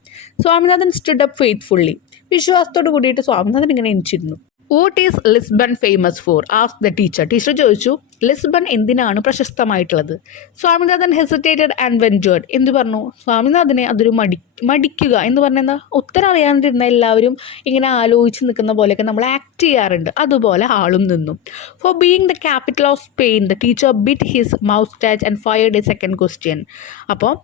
Swaminathan stood up faithfully. വിശ്വാസത്തോട് കൂടിയിട്ട് സ്വാമിനാഥൻ ഇങ്ങനെ എണിച്ചിരുന്നു. What is Lisbon famous for? Ask the teacher. Teacher ചോദിച്ചു, ലിസ്ബൺ എന്തിനാണ് പ്രശസ്തമായിട്ടുള്ളത്? Swaminathan hesitated and ventured. എന്ത് പറഞ്ഞു? സ്വാമിനാഥനെ അതൊരു മടിക്കുക എന്ന് പറഞ്ഞാൽ ഉത്തരം അറിയാണ്ടിരുന്ന എല്ലാവരും ഇങ്ങനെ ആലോചിച്ച് നിൽക്കുന്ന പോലെയൊക്കെ നമ്മൾ ആക്ട് ചെയ്യാറുണ്ട്. അതുപോലെ ആളും നിന്നു. For being the capital of Spain, the teacher bit his moustache and fired a second question. അപ്പോൾ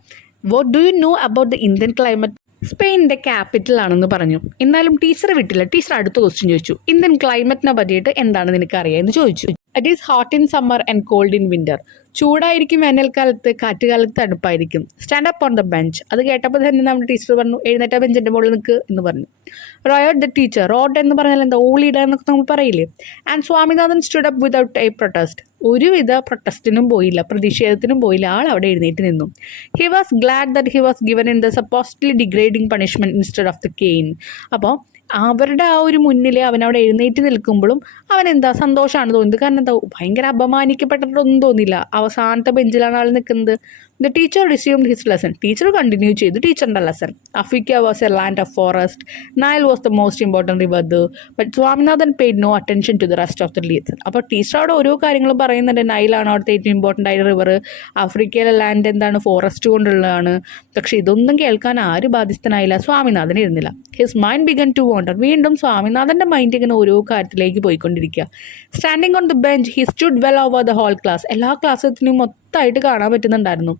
what do you know about the Indian climate? സ്പെയിനിൻ്റെ ക്യാപിറ്റൽ ആണെന്ന് പറഞ്ഞു. എന്നാലും ടീച്ചറെ വിട്ടില്ല. ടീച്ചർ അടുത്ത ക്വസ്റ്റ്യൻ ചോദിച്ചു, ഇന്ത്യൻ ക്ലൈമറ്റിനെ പറ്റിയിട്ട് എന്താണ് നിനക്കറിയാം എന്ന് ചോദിച്ചു. It is hot in summer and called in winter. ചൂടായിരിക്കും വേനൽക്കാലത്ത്, കാറ്റുകാലത്ത് തണുപ്പായിരിക്കും. Stand up on the bench. അത് കേട്ടപ്പോൾ തന്നെ നമ്മുടെ ടീച്ചർ പറഞ്ഞു, എഴുന്നേറ്റ ബെഞ്ചിൻ്റെ മുകളിൽ നിൽക്ക് എന്ന് പറഞ്ഞു. Road the teacher. റോഡ് എന്ന് പറഞ്ഞാൽ എന്താ? ഓളിയിടുക എന്നൊക്കെ നമ്മൾ പറയില്ലേ. And Swaminathan stood up without a protest. ഒരുവിധ പ്രൊട്ടസ്റ്റിനും പോയില്ല, പ്രതിഷേധത്തിനും പോയില്ല. ആൾ അവിടെ എഴുന്നേറ്റ് നിന്നു. He was glad that he was given in the supposedly degrading punishment instead of the cane. അപ്പോൾ അവരുടെ ആ ഒരു മുന്നിൽ അവനവിടെ എഴുന്നേറ്റ് നിൽക്കുമ്പോഴും അവനെന്താ സന്തോഷമാണ് തോന്നുന്നത്. കാരണം എന്താ? ഭയങ്കര അപമാനിക്കപ്പെട്ടിട്ടൊന്നും തോന്നില്ല. അവസാനത്തെ ബെഞ്ചിലാണ് ആൾ നിൽക്കുന്നത്. The teacher resumed his lesson. Teacher continue ചെയ്തു ടീച്ചറിൻ്റെ lesson. Africa was a land of forest. Nile was the most important river the. But Swaminathan paid no attention to the rest of the lesson. അപ്പോൾ teacher അവിടെ ഓരോ കാര്യങ്ങളും പറയുന്നുണ്ട്. നൈലാണ് അവിടുത്തെ ഏറ്റവും important ആയ റിവർ. ആഫ്രിക്കയിലെ ലാൻഡ് എന്താണ്? ഫോറസ്റ്റ് കൊണ്ടുള്ളതാണ്. പക്ഷേ ഇതൊന്നും കേൾക്കാൻ ആര് ബാധ്യസ്ഥനായില്ല? സ്വാമിനാഥൻ ഇരുന്നില്ല. His mind began to wonder. വീണ്ടും സ്വാമിനാഥൻ്റെ മൈൻഡ് ഇങ്ങനെ ഓരോ കാര്യത്തിലേക്ക് പോയിക്കൊണ്ടിരിക്കുക. Standing on the bench he stood well over the whole class. എല്ലാ ക്ലാസ്സിനും മൊത്തമായിട്ട് കാണാൻ പറ്റുന്നുണ്ടായിരുന്നു.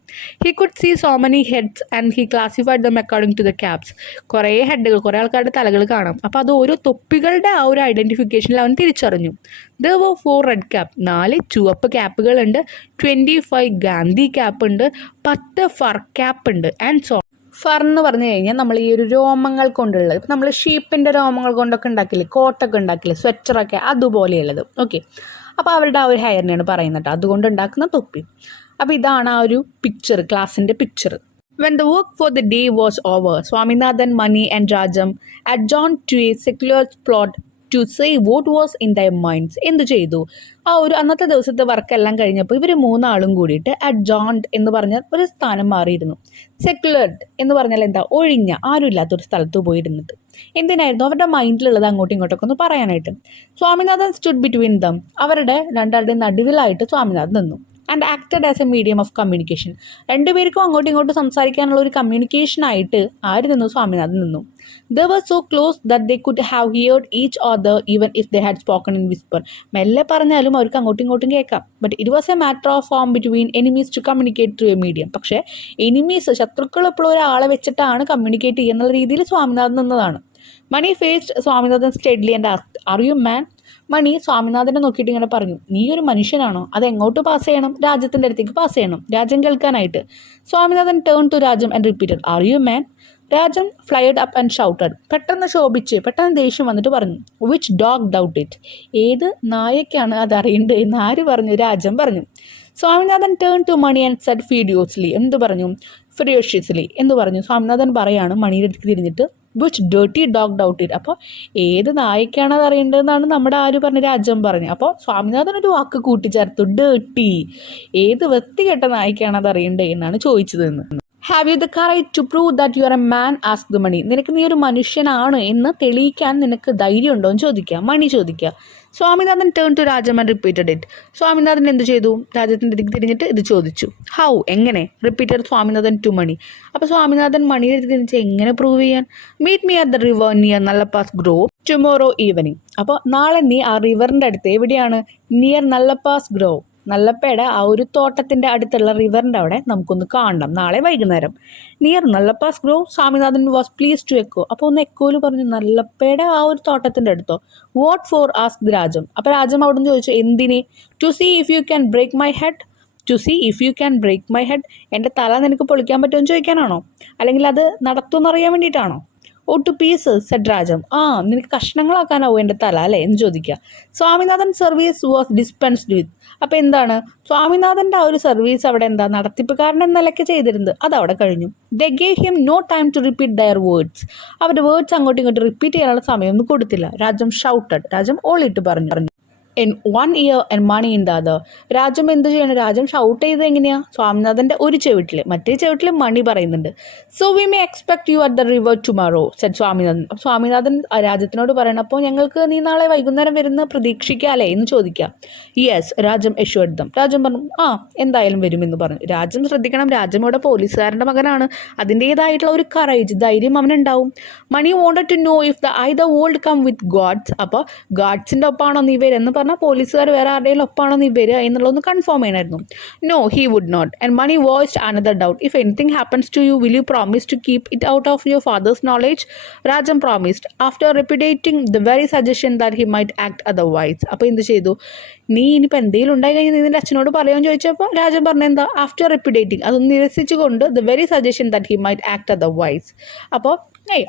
He could see so many heads and he classified them according to the caps. കുറേ ഹെഡുകൾ, കുറേ ആൾക്കാരുടെ തലകൾ കാണാം. അപ്പോൾ അത് ഓരോ തൊപ്പികളുടെ ആ ഒരു ഐഡൻറ്റിഫിക്കേഷനിൽ അവൻ തിരിച്ചറിഞ്ഞു. There were 4 red cap. 4 ചുവപ്പ് ക്യാപ്പുകളുണ്ട്. 25 ഗാന്ധി ക്യാപ്പ് ഉണ്ട്. 10 ഫർ ക്യാപ്പ് ഉണ്ട്. ആൻഡ് സോ ഫർ എന്ന് പറഞ്ഞു കഴിഞ്ഞാൽ നമ്മൾ ഈ ഒരു രോമങ്ങൾ കൊണ്ടുള്ളത്. ഇപ്പം നമ്മൾ ഷീപ്പിൻ്റെ രോമങ്ങൾ കൊണ്ടൊക്കെ ഉണ്ടാക്കില്ലേ, കോട്ടൊക്കെ ഉണ്ടാക്കില്ലേ, സ്വെറ്ററൊക്കെ, അതുപോലെയുള്ളത്. ഓക്കെ, അപ്പോൾ അവരുടെ ആ ഒരു ഹെയറിനെയാണ് പറയുന്നത്, അതുകൊണ്ട് ഉണ്ടാക്കുന്ന തൊപ്പി. അപ്പോൾ ഇതാണ് ആ ഒരു പിക്ചർ, ക്ലാസിൻ്റെ picture. When the work for the day was over, Swaminathan, Mani and Rajam adjourned to a secular plot to say what was in their minds. എന്ത് ചെയ്തു? ആ ഒരു അന്നത്തെ ദിവസത്തെ വർക്കെല്ലാം കഴിഞ്ഞപ്പോൾ ഇവർ 3 ആളും കൂടിയിട്ട് അഡ്ജോൺഡ് എന്ന് പറഞ്ഞാൽ ഒരു സ്ഥാനം മാറിയിരുന്നു. സെക്യുലർഡ് എന്ന് പറഞ്ഞാൽ എന്താ? ഒഴിഞ്ഞ, ആരുമില്ലാത്തൊരു സ്ഥലത്ത് പോയിരുന്നത്. എന്തിനായിരുന്നു? അവരുടെ മൈൻഡിലുള്ളത് അങ്ങോട്ടും ഇങ്ങോട്ടൊക്കെ ഒന്ന് പറയാനായിട്ട്. Swaminathan stood between them. അവരുടെ രണ്ടാളുടെ നടുവിലായിട്ട് സ്വാമിനാഥൻ നിന്നു. And acted as A medium of communication. രണ്ടുപേർക്കും അങ്ങോട്ടും ഇങ്ങോട്ടും സംസാരിക്കാനുള്ള ഒരു കമ്മ്യൂണിക്കേഷനായിട്ട് ആര് നിന്നു? സ്വാമിനാഥൻ നിന്നു. They were so close that they could have heard each other even if they had spoken in whisper. മെല്ലെ പറഞ്ഞാലും അവർക്ക് അങ്ങോട്ടും ഇങ്ങോട്ടും കേൾക്കാം. But it was a matter of form between enemies to communicate through a medium. പക്ഷേ enemies, ശത്രുക്കൾ എപ്പോഴും ഒരാളെ വെച്ചിട്ടാണ് കമ്മ്യൂണിക്കേറ്റ് ചെയ്യുന്ന രീതിയിൽ സ്വാമിനാഥൻ നിന്നതാണ്. Mani faced Swaminathan steadily and asked, are you man? Mani സ്വാമിനാഥനെ നോക്കിയിട്ട് ഇങ്ങനെ പറഞ്ഞു, നീ ഒരു മനുഷ്യനാണോ? അത് എങ്ങോട്ട് പാസ് ചെയ്യണം? രാജ്യത്തിൻ്റെ അടുത്തേക്ക് പാസ് ചെയ്യണം, രാജ്യം കേൾക്കാനായിട്ട്. സ്വാമിനാഥൻ ടേൺ ടു രാജ്യം and repeated, R you man? Rajan ഫ്ലൈഡ് up and shouted. പെട്ടെന്ന് ശോഭിച്ച് പെട്ടെന്ന് ദേഷ്യം വന്നിട്ട് പറഞ്ഞു, വിച്ച് ഡോഗ് ഡൗട്ട് ഇറ്റ്? ഏത് നായക്കാണ് അത് അറിയേണ്ടത് എന്ന് ആര് പറഞ്ഞു? രാജൻ പറഞ്ഞു. Swaminathan turn to Mani and said furiously. എന്ത് പറഞ്ഞു? ഫിറിയോഷ്യസ്ലി എന്ന് പറഞ്ഞു. സ്വാമിനാഥൻ പറയാണ് മണിയുടെ അടുത്ത് തിരിഞ്ഞിട്ട്, which dirty dog doubt it. അപ്പോൾ ഏത് നായക്കാണ് അത് അറിയേണ്ടതെന്നാണ് നമ്മുടെ ആര് പറഞ്ഞു? രാജൻ പറഞ്ഞു. അപ്പോൾ സ്വാമിനാഥൻ ഒരു വാക്ക് കൂട്ടിച്ചേർത്തു, ഡേർട്ടി. ഏത് വൃത്തികെട്ട നായക്കാണ് അത് അറിയേണ്ടത് എന്നാണ് ചോദിച്ചതെന്ന്. Have you the courage to prove that you are a man? Ask the Mani. നിനക്ക് നീ ഒരു മനുഷ്യനാണ് എന്ന് തെളിയിക്കാൻ നിനക്ക് ധൈര്യം ഉണ്ടോ എന്ന് ചോദിക്കുക. മണി ചോദിക്കുക. Swaminathan turn to Rajam and repeated it. Swaminathan എന്ത് ചെയ്തു? രാജത്തിൻ്റെ അടുത്ത് തിരിഞ്ഞിട്ട് ഇത് ചോദിച്ചു. ഹൗ? എങ്ങനെ? Repeated Swaminathan to Mani. അപ്പോൾ സ്വാമിനാഥൻ മണിയുടെ അടുത്ത് തിരിച്ച് എങ്ങനെ പ്രൂവ് ചെയ്യാൻ? Meet me at the river near Nallappa's grove tomorrow evening. അപ്പോൾ നാളെ നീ ആ റിവറിൻ്റെ അടുത്ത്, എവിടെയാണ്? നിയർ നല്ലപ്പാസ് ഗ്രോവ്, നല്ലപ്പയുടെ ആ ഒരു തോട്ടത്തിൻ്റെ അടുത്തുള്ള റിവറിൻ്റെ അവിടെ നമുക്കൊന്ന് കാണണം നാളെ വൈകുന്നേരം. Near Nallappa's grove Swaminathan was pleased to echo. അപ്പോൾ ഒന്ന് എക്കോയിൽ പറഞ്ഞു, നല്ലപ്പയുടെ ആ ഒരു തോട്ടത്തിൻ്റെ അടുത്തോ? What for? ആസ്ക് രാജം. അപ്പോൾ രാജം അവിടെ നിന്ന് ചോദിച്ചു, എന്തിന്? To see if you can break my head. To see if you can break my head. എൻ്റെ തല നിനക്ക് പൊളിക്കാൻ പറ്റുമെന്ന് ചോദിക്കാനാണോ? അല്ലെങ്കിൽ അത് നടത്തുമെന്നറിയാൻ വേണ്ടിയിട്ടാണോ? ഓ ടു പീസസ് സെഡ് രാജം. നിനക്ക് കഷ്ണങ്ങളാക്കാനാവും എൻ്റെ തല അല്ലേ എന്ന് ചോദിക്കുക. സ്വാമിനാഥൻ സർവീസ് വാസ് ഡിസ്പെൻസ്ഡ് വിത്ത്. അപ്പോൾ എന്താണ് സ്വാമിനാഥൻ്റെ ആ ഒരു സർവീസ് അവിടെ എന്താ നടത്തിപ്പുകാരൻ എന്ന നിലയ്ക്ക് ചെയ്തിരുന്നത്, അതവിടെ കഴിഞ്ഞു. They gave him no time to repeat their words. അവരുടെ വേർഡ്സ് അങ്ങോട്ടും ഇങ്ങോട്ടും റിപ്പീറ്റ് ചെയ്യാനുള്ള സമയമൊന്നും കൊടുത്തില്ല. രാജം ഷൗട്ടഡ്. രാജം ഓളിട്ട് പറഞ്ഞു, in one ear and Mani in the other. Rajam എന്ത് ചെയ്യണം? രാജം ഷൗട്ട് ചെയ്ത് എങ്ങനെയാ? സ്വാമിനാഥൻ്റെ ഒരു ചെവിട്ടിൽ, മറ്റേ ചെവിട്ടിൽ മണി പറയുന്നുണ്ട്. So we may expect you at the river tomorrow said Swaminathan. അപ്പോൾ സ്വാമിനാഥൻ രാജത്തിനോട് പറയണം, അപ്പോൾ ഞങ്ങൾക്ക് നീ നാളെ വൈകുന്നേരം വരുന്ന പ്രതീക്ഷിക്കാമല്ലേ എന്ന് ചോദിക്കാം. യെസ് രാജം എഷ്വർഡ് ദം. രാജം പറഞ്ഞു, എന്തായാലും വരുമെന്ന് പറഞ്ഞു. രാജം ശ്രദ്ധിക്കണം, രാജം ഇവിടെ പോലീസുകാരൻ്റെ മകനാണ്. അതിൻ്റേതായിട്ടുള്ള ഒരു കറേജ്, ധൈര്യം അവനുണ്ടാവും. Mani wanted to know if the world come with gods. അപ്പോൾ ഗാഡ്സിൻ്റെ ഒപ്പാണോ നീ വരുമെന്ന് പറഞ്ഞാൽ പോലീസുകാർ വേറെ ആരുടെയും ഒപ്പാണോ നീ വരിക എന്നുള്ളതൊന്ന് കൺഫേം ചെയ്യണമായിരുന്നു. No he would not. And Mani voiced another doubt. If anything happens to you will you promise to keep it out of your father's knowledge? Rajam promised after repudiating the very suggestion that he might act otherwise. അപ്പോൾ എന്ത് ചെയ്തു? നീ ഇനിയിപ്പോൾ എന്തെങ്കിലും ഉണ്ടായി കഴിഞ്ഞാൽ നീ നിൻ്റെ അച്ഛനോട് പറയാമെന്ന് ചോദിച്ചപ്പോൾ രാജൻ പറഞ്ഞെന്താ? ആഫ്റ്റർ റിപ്പീറ്റേറ്റിംഗ്, അതൊന്ന് നിരസിച്ചുകൊണ്ട് the very suggestion that he might act otherwise. അപ്പോൾ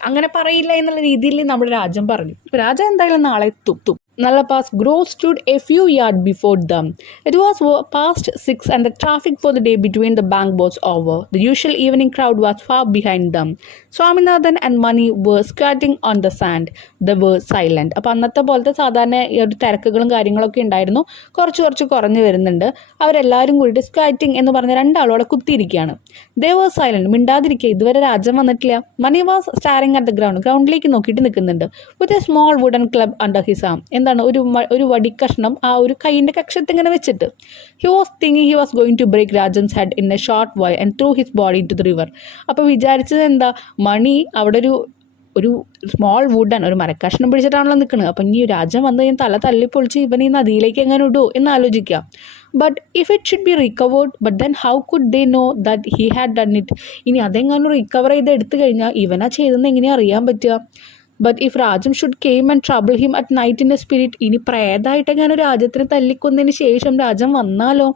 അങ്ങനെ പറയില്ല എന്നുള്ള രീതിയിൽ നമ്മുടെ രാജൻ പറഞ്ഞു. അപ്പോൾ രാജ എന്തായാലും നാളെ എത്തും. Nalapa's grove stood a few yards before them. It was past 6 and the traffic for the day between the bank was over. The usual evening crowd was far behind them. Swaminathan and Mani were squatting on the sand. They were silent. അപ്പോൾ അന്നത്തെ പോലത്തെ സാധാരണ ഈ ഒരു തിരക്കുകളും കാര്യങ്ങളൊക്കെ ഉണ്ടായിരുന്നു. കുറച്ച് കുറഞ്ഞു വരുന്നുണ്ട്. അവരെല്ലാവരും കൂടിയിട്ട് സ്ക്വാറ്റിംഗ് എന്ന് പറഞ്ഞ രണ്ടാളോടെ കുത്തിയിരിക്കുകയാണ്. They were silent. മിണ്ടാതിരിക്കുക, ഇതുവരെ രാജൻ വന്നിട്ടില്ല. Mani was staring at the ground. ഗ്രൗണ്ടിലേക്ക് നോക്കിയിട്ട് നിൽക്കുന്നുണ്ട്. With a small wooden club under his arm. എന്താണ്? ഒരു വടിക്കഷ്ണം ആ ഒരു കൈയിൻ്റെ കക്ഷത്ത് ഇങ്ങനെ വെച്ചിട്ട്. He was thinking he was going to break Rajan's head in a short while and throw his body to the river. അപ്പോൾ വിചാരിച്ചത് എന്താ? മണി അവിടെ ഒരു സ്മോൾ വുഡൻ, ഒരു മരക്കഷ്ണം പിടിച്ചിട്ടാണല്ലോ നിൽക്കുന്നത്. അപ്പം ഇനി രാജൻ വന്ന് കഴിഞ്ഞാൽ തല തല്ലി പൊളിച്ച് ഇവൻ ഈ നദിയിലേക്ക് എങ്ങനെ ഇടുമോ എന്ന് ആലോചിക്കുക. But if it should be recovered, but then how could they know that he had done it? ഇനി അതെങ്ങാനും റിക്കവർ ചെയ്ത് എടുത്തു കഴിഞ്ഞാൽ ഇവനാ ചെയ്തെന്ന് എങ്ങനെയാണ് അറിയാൻ പറ്റുക? But if Rajam should came and trouble him at night in a spirit, ഇനി പ്രേതമായിട്ട് എങ്ങനെ രാജ്യത്തിന് തല്ലിക്കൊന്നതിന് ശേഷം രാജം വന്നാലോ?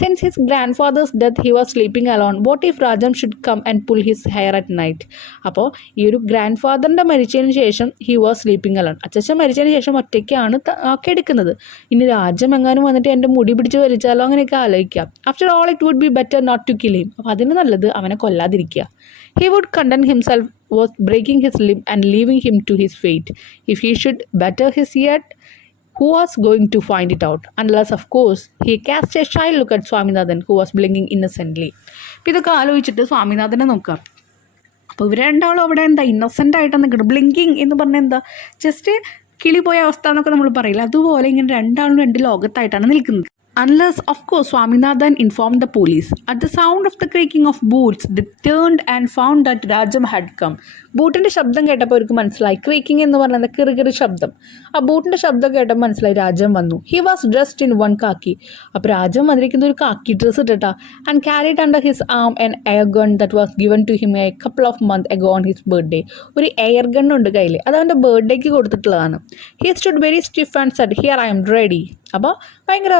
Since his grandfather's death he was sleeping alone. What if Rajam should come and pull his hair at night? അപ്പോൾ ഈ ഒരു ഗ്രാൻഡ് ഫാദറിൻ്റെ മരിച്ചതിന് ശേഷം ഹി വാസ് സ്ലീപ്പിംഗ് അലോൺ, അച്ഛൻ മരിച്ചതിന് ശേഷം ഒറ്റയ്ക്കാണ് എടുക്കുന്നത്. ഇനി രാജം എങ്ങാനും വന്നിട്ട് എൻ്റെ മുടി പിടിച്ച് വലിച്ചാലോ? അങ്ങനെയൊക്കെ ആലോചിക്കാം. After all it would be better not to kill him. അപ്പോൾ അതിന് നല്ലത് അവനെ കൊല്ലാതിരിക്കുക. He would condemn himself was breaking his limb and leaving him to his fate. If he should better his yet, who was going to find it out? Unless, of course, he cast a shy look at Swaminathan, who was blinking innocently. അപ്പോൾ ഇതൊക്കെ ആലോചിച്ചിട്ട് സ്വാമിനാഥനെ നോക്കാം. അപ്പോൾ ഇവർ രണ്ടാളും അവിടെ എന്താ innocent ആയിട്ട് നിൽക്കണം. ബ്ലിങ്കിങ് എന്ന് പറഞ്ഞാൽ എന്താ? ജസ്റ്റ് കിളി പോയ അവസ്ഥ എന്നൊക്കെ നമ്മൾ പറയില്ല, അതുപോലെ ഇങ്ങനെ രണ്ടാളും രണ്ട് ലോകത്തായിട്ടാണ് നിൽക്കുന്നത്. Unless, of course, Swaminathan informed the police. At the sound of the creaking of boots, they turned and found that Rajam had come. ബൂട്ടിൻ്റെ ശബ്ദം കേട്ടപ്പോൾ അവർക്ക് മനസ്സിലായി. ക്രീക്കിംഗ് എന്ന് പറയുന്നത് കിറുകിറി ശബ്ദം. ആ ബൂട്ടിൻ്റെ ശബ്ദം കേട്ടപ്പോൾ മനസ്സിലായി രാജം വന്നു. He was dressed in one khaki. അപ്പോൾ രാജം വന്നിരിക്കുന്ന ഒരു കാക്കി ഡ്രസ്സ് ഇട്ടിട്ടാ. And carried under his arm an air gun that was given to him a couple of month ago on his birthday. ഒരു എയർ ഗൺ ഉണ്ട് കയ്യിൽ, അത് അവൻ്റെ ബർത്ത്ഡേക്ക് കൊടുത്തിട്ടുള്ളതാണ്. He stood very stiff and said, here I am ready. അപ്പോൾ ഭയങ്കര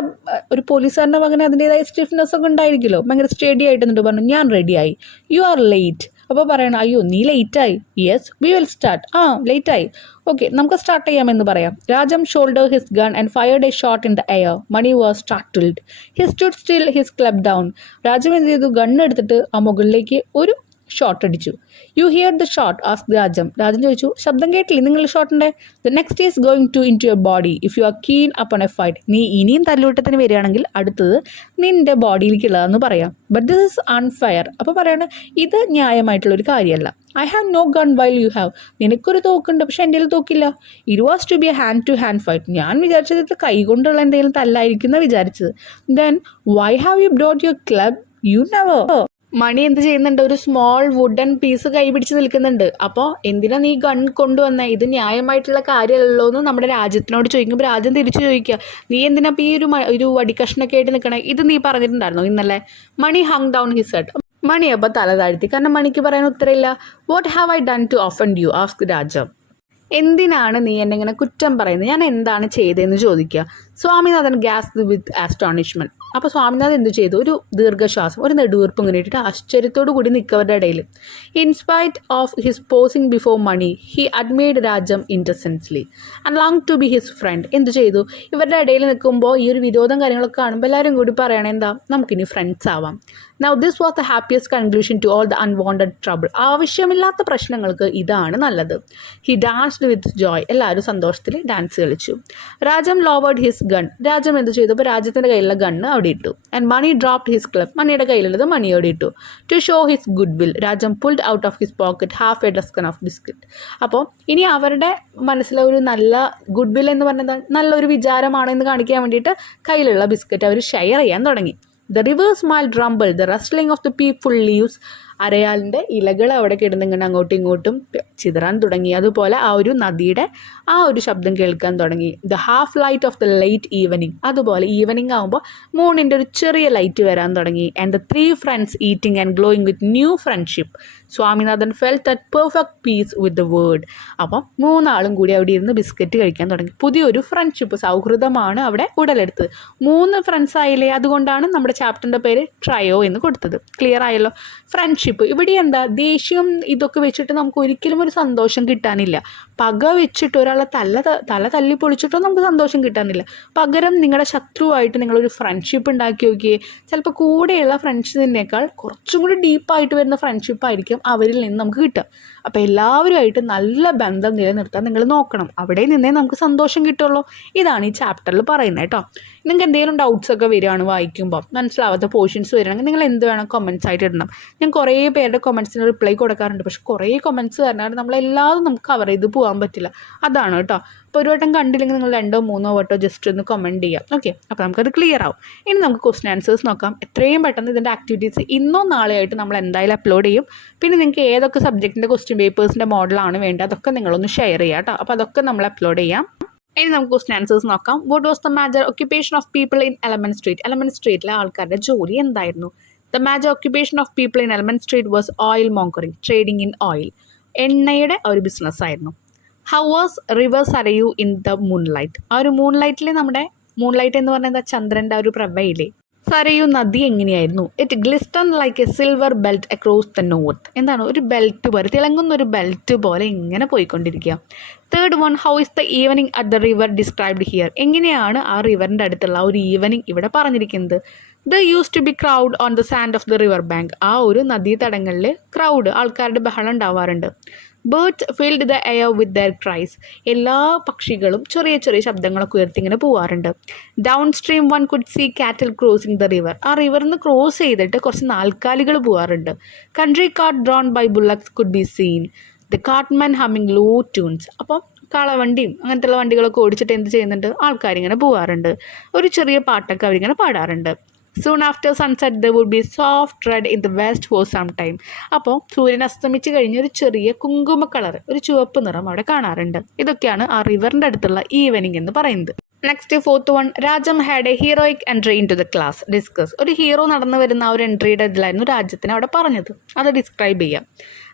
ഒരു പോലീസുകാരൻ്റെ മകന് അതിൻ്റേതായ സ്റ്റിഫ്നെസ് ഒക്കെ ഉണ്ടായിരിക്കുമല്ലോ. ഭയങ്കര സ്റ്റഡി ആയിട്ട് എന്നിട്ട് പറഞ്ഞു, ഞാൻ റെഡിയായി. You are late. അപ്പോൾ പറയണം അയ്യോ നീ ലേറ്റായി. Yes we will start. ലേറ്റായി, ഓക്കെ നമുക്ക് സ്റ്റാർട്ട് ചെയ്യാമെന്ന് പറയാം. Rajam shoulder his gun and fired a shot in the air. Mani was startled. He stood still, his club down. Rajam എന്ത് ചെയ്തു? ഗണ്ണ് എടുത്തിട്ട് ആ മുകളിലേക്ക് ഒരു ഷോട്ട് അടിച്ചു. You hear the shot ask Rajam. Rajan ചോദിച്ചു ശബ്ദം കേട്ടില്ലേ നിങ്ങൾ ഷോട്ടിൻ്റെ? The next is going to in to your body if you are keen upon a fight. നീ ഇനിയും തല്ലൂട്ടത്തിന് വരികയാണെങ്കിൽ അടുത്തത് നിന്റെ ബോഡിയിലേക്കുള്ളതെന്ന് പറയാം. But this is unfair. അപ്പോൾ പറയണ ഇത് ന്യായമായിട്ടുള്ളൊരു കാര്യമല്ല. I have no gun while you have. നിനക്കൊരു തോക്കുണ്ട് പക്ഷെ എൻ്റെ തോക്കില്ല. It was to be a hand to hand fight. ഞാൻ വിചാരിച്ചത് ഇത് കൈ കൊണ്ടുള്ള എന്തെങ്കിലും തല്ലായിരിക്കും എന്നാണ് വിചാരിച്ചത്. Then why have you brought your club? You never. Mani എന്ത് ചെയ്യുന്നുണ്ട്? ഒരു സ്മോൾ വുഡൻ പീസ് കൈ പിടിച്ച് നിൽക്കുന്നുണ്ട്. അപ്പോൾ എന്തിനാ നീ ഗൺ കൊണ്ടുവന്നേ? ഇത് ന്യായമായിട്ടുള്ള കാര്യമല്ലോ എന്ന് നമ്മുടെ രാജ്യത്തിനോട് ചോദിക്കുമ്പോൾ രാജ്യം തിരിച്ചു ചോദിക്കുക, നീ എന്തിനാ ഈ ഒരു വടിക്കഷ്ണൊക്കെ ആയിട്ട് നിൽക്കണേ? ഇത് നീ പറഞ്ഞിട്ടുണ്ടായിരുന്നോ ഇന്നലെ? Mani hung down his head. Mani അപ്പോൾ തല താഴ്ത്തി, കാരണം മണിക്ക് പറയാൻ ഉത്തരമില്ല. What have I done to offend you ask Rajam. എന്തിനാണ് നീ എന്നെ ഇങ്ങനെ കുറ്റം പറയുന്നത്? ഞാൻ എന്താണ് ചെയ്തതെന്ന് ചോദിക്കുക. സ്വാമിനാഥൻ ഗ്യാസ്ഡ് വിത്ത് ആസ്റ്റോണിഷ്മെന്റ്. അപ്പോൾ സ്വാമിനാഥൻ എന്ത് ചെയ്തു? ഒരു ദീർഘശ്വാസം, ഒരു നെടുവീർപ്പ് ഇങ്ങനെ ഇട്ടിട്ട് ആശ്ചര്യത്തോടു കൂടി നിൽക്കവരുടെ ഇടയിൽ. In spite of his posing before Mani he admired Rajam intensely and long to be his friend. എന്ത് ചെയ്തു? ഇവരുടെ ഇടയിൽ നിൽക്കുമ്പോൾ ഈ ഒരു വിരോധം കാര്യങ്ങളൊക്കെ കാണുമ്പോൾ എല്ലാവരും കൂടി പറയണേ എന്താ, നമുക്കിനി ഫ്രണ്ട്സ് ആവാം. Now this was the happiest conclusion to all the unwanted trouble. ആവശ്യമില്ലാത്ത പ്രശ്നങ്ങൾക്ക് ഇതാണ് നല്ലത്. He danced with joy. എല്ലാവരും സന്തോഷത്തിൽ ഡാൻസ് കളിച്ചു. Rajam lowered his gun. Rajam എന്ത് ചെയ്തു? അപ്പോൾ രാജ്യത്തിൻ്റെ കയ്യിലുള്ള ഗണ്ണ് അവിടെ ഇട്ടു. And Mani dropped his club. മണിയുടെ കയ്യിലുള്ളത് മണിയോടെ ഇട്ടു. To show his goodwill Rajam pulled out of his pocket half a dozen of biscuit. അപ്പോൾ ഇനി അവരുടെ മനസ്സിലെ ഒരു നല്ല ഗുഡ് വിൽ എന്ന് പറഞ്ഞത് നല്ലൊരു വിചാരമാണെന്ന് കാണിക്കാൻ വേണ്ടിയിട്ട് കയ്യിലുള്ള ബിസ്ക്കറ്റ് അവർ ഷെയർ ചെയ്യാൻ തുടങ്ങി. The river smiled rumbled, the rustling of the peaceful leaves. അരയാലിൻ്റെ ഇലകൾ അവിടെ കിടന്നിങ്ങനെ അങ്ങോട്ടും ഇങ്ങോട്ടും ചിതറാൻ തുടങ്ങി. അതുപോലെ ആ ഒരു നദിയുടെ ആ ഒരു ശബ്ദം കേൾക്കാൻ തുടങ്ങി. The half light of the late evening. അതുപോലെ ഈവനിങ് ആകുമ്പോൾ മൂണിൻ്റെ ഒരു ചെറിയ ലൈറ്റ് വരാൻ തുടങ്ങി. And the three friends eating and glowing with new friendship. Swaminathan felt at perfect piece with the word. അപ്പം മൂന്നാളും കൂടി അവിടെ ഇരുന്ന് ബിസ്ക്കറ്റ് കഴിക്കാൻ തുടങ്ങി. പുതിയൊരു ഫ്രണ്ട്ഷിപ്പ്, സൗഹൃദമാണ് അവിടെ ഉടലെടുത്തത്. 3 ഫ്രണ്ട്സ് ആയില്ലേ, അതുകൊണ്ടാണ് നമ്മുടെ ചാപ്റ്ററിൻ്റെ പേര് ട്രയോ എന്ന് കൊടുത്തത്. ക്ലിയർ ആയല്ലോ? ഫ്രണ്ട്ഷിപ്പ്. ഇവിടെ എന്താ, ദേഷ്യം ഇതൊക്കെ വെച്ചിട്ട് നമുക്ക് ഒരിക്കലും ഒരു സന്തോഷം കിട്ടാനില്ല. പക വെച്ചിട്ട് ഒരാളെ തല തല്ലി പൊളിച്ചിട്ടോ നമുക്ക് സന്തോഷം കിട്ടാനില്ല. പകരം നിങ്ങളുടെ ശത്രുവായിട്ട് നിങ്ങളൊരു ഫ്രണ്ട്ഷിപ്പ് ഉണ്ടാക്കി നോക്കിയേ. ചിലപ്പോൾ കൂടെയുള്ള ഫ്രണ്ട്ഷിപ്പിനേക്കാൾ കുറച്ചും കൂടി ഡീപ്പായിട്ട് വരുന്ന ഫ്രണ്ട്ഷിപ്പ് ആയിരിക്കും അവരിൽ നിന്ന് നമുക്ക് കിട്ടുക. അപ്പോൾ എല്ലാവരുമായിട്ട് നല്ല ബന്ധം നിലനിർത്താൻ നിങ്ങൾ നോക്കണം. അവിടെ നിന്നേ നമുക്ക് സന്തോഷം കിട്ടുള്ളൂ. ഇതാണ് ഈ ചാപ്റ്ററിൽ പറയുന്നത് കേട്ടോ. നിങ്ങൾക്ക് എന്തെങ്കിലും ഡൗട്ട്സ് ഒക്കെ വരികയാണ് വായിക്കുമ്പോൾ, മനസ്സിലാവാത്ത പോർഷൻസ് വരികയാണെങ്കിൽ നിങ്ങൾ എന്ത് വേണം കമൻസ് ആയിട്ട് ഇടണം. ഞാൻ കുറേ പേരുടെ കമൻസിന് റിപ്ലൈ കൊടുക്കാറുണ്ട്. പക്ഷെ കുറേ കമൻസ് പറഞ്ഞാൽ നമ്മളെല്ലാതും നമുക്ക് കവർ ചെയ്ത് പോകാൻ പറ്റില്ല. അതാണ് കേട്ടോ. അപ്പോൾ ഒരു വട്ടം കണ്ടില്ലെങ്കിൽ നിങ്ങൾ 2 3 വട്ടം ജസ്റ്റ് ഒന്ന് കമൻറ്റ് ചെയ്യാം. ഓക്കെ, അപ്പോൾ നമുക്കത് ക്ലിയർ ആവും. ഇനി നമുക്ക് ക്വസ്റ്റ്യൻ ആൻസേഴ്സ് നോക്കാം. എത്രയും പെട്ടെന്ന് ഇതിൻ്റെ ആക്ടിവിറ്റീസ് ഇന്നോ നാളെയായിട്ട് നമ്മൾ എന്തായാലും അപ്ലോഡ് ചെയ്യും. പിന്നെ നിങ്ങൾക്ക് ഏതൊക്കെ സബ്ജക്റ്റിൻ്റെ ക്വസ്റ്റ്യൻ പേപ്പേഴ്സിൻ്റെ മോഡലാണ് വേണ്ടത് അതൊക്കെ നിങ്ങളൊന്ന് ഷെയർ ചെയ്യാം കേട്ടോ. അപ്പോൾ അതൊക്കെ നമ്മൾ അപ്ലോഡ് ചെയ്യാം. ഇനി നമുക്ക് ക്വസ്റ്റ്യൻ ആൻസേഴ്സ് നോക്കാം. What was the major occupation of people in Ellaman street? Ellaman സ്ട്രീറ്റിലെ ആൾക്കാരുടെ ജോലി എന്തായിരുന്നു? The major occupation of people in Ellaman street was oil mongering, trading in oil. എണ്ണയുടെ ഒരു ബിസിനസ് ആയിരുന്നു. How was river Sarayu in the moonlight? ആ ഒരു മൂൺലൈറ്റിൽ നമ്മുടെ മൂൺലൈറ്റ് എന്ന് പറഞ്ഞാൽ എന്താ, ചന്ദ്രൻ്റെ ആ ഒരു പ്രഭയില്ലേ, സരയു നദി എങ്ങനെയായിരുന്നു? It glisten like a silver belt across the north. എന്താണ്, ഒരു ബെൽറ്റ് പോലെ, തിളങ്ങുന്ന ഒരു ബെൽറ്റ് പോലെ ഇങ്ങനെ പോയിക്കൊണ്ടിരിക്കുക. Third one, how is the evening at the river described here? എങ്ങനെയാണ് ആ റിവറിൻ്റെ അടുത്തുള്ള ഒരു ഈവനിങ് ഇവിടെ പറഞ്ഞിരിക്കുന്നത്? They used to be crowd on the sand of the river bank. ആ ഒരു നദീതടങ്ങളിൽ ക്രൗഡ്, ആൾക്കാരുടെ ബഹളം ഉണ്ടാവാറുണ്ട്. Birds filled the air with their cries. എല്ലാ പക്ഷികളും ചെറിയ ചെറിയ ശബ്ദങ്ങളൊക്കെ ഉയർത്തി ഇങ്ങനെ പോവാറുണ്ട്. Downstream one could see cattle crossing the river. ആ റിവറിൽ നിന്ന് ക്രോസ് ചെയ്തിട്ട് കുറച്ച് നാൽക്കാലികൾ പോവാറുണ്ട്. Country cart drawn by bullocks could be seen. The cartman humming low tunes. അപ്പം കാളവണ്ടിയും അങ്ങനത്തെ ഉള്ള വണ്ടികളൊക്കെ ഓടിച്ചിട്ട് എന്ത് ചെയ്യുന്നുണ്ട്, ആൾക്കാരിങ്ങനെ പോവാറുണ്ട്. ഒരു ചെറിയ പാട്ടൊക്കെ അവരിങ്ങനെ പാടാറുണ്ട്. Soon after sunset there would be soft red in the west for some time. അപ്പോൾ സൂര്യൻ അസ്തമിച്ച് കഴിഞ്ഞ് ഒരു ചെറിയ കുങ്കുമ കളർ, ഒരു ചുവപ്പ് നിറം അവിടെ കാണാറുണ്ട്. ഇതൊക്കെയാണ് ആ റിവറിൻ്റെ അടുത്തുള്ള ഈവനിങ് എന്ന് പറയുന്നത്. Next fourth one, Rajam had a heroic entry into the class. Discuss. ഒരു ഹീറോ നടന്നു വരുന്ന ആ ഒരു എൻട്രിയുടെ ഇതിലായിരുന്നു രാജ്യത്തിന് അവിടെ പറഞ്ഞത്. അത് ഡിസ്ക്രൈബ് ചെയ്യാം.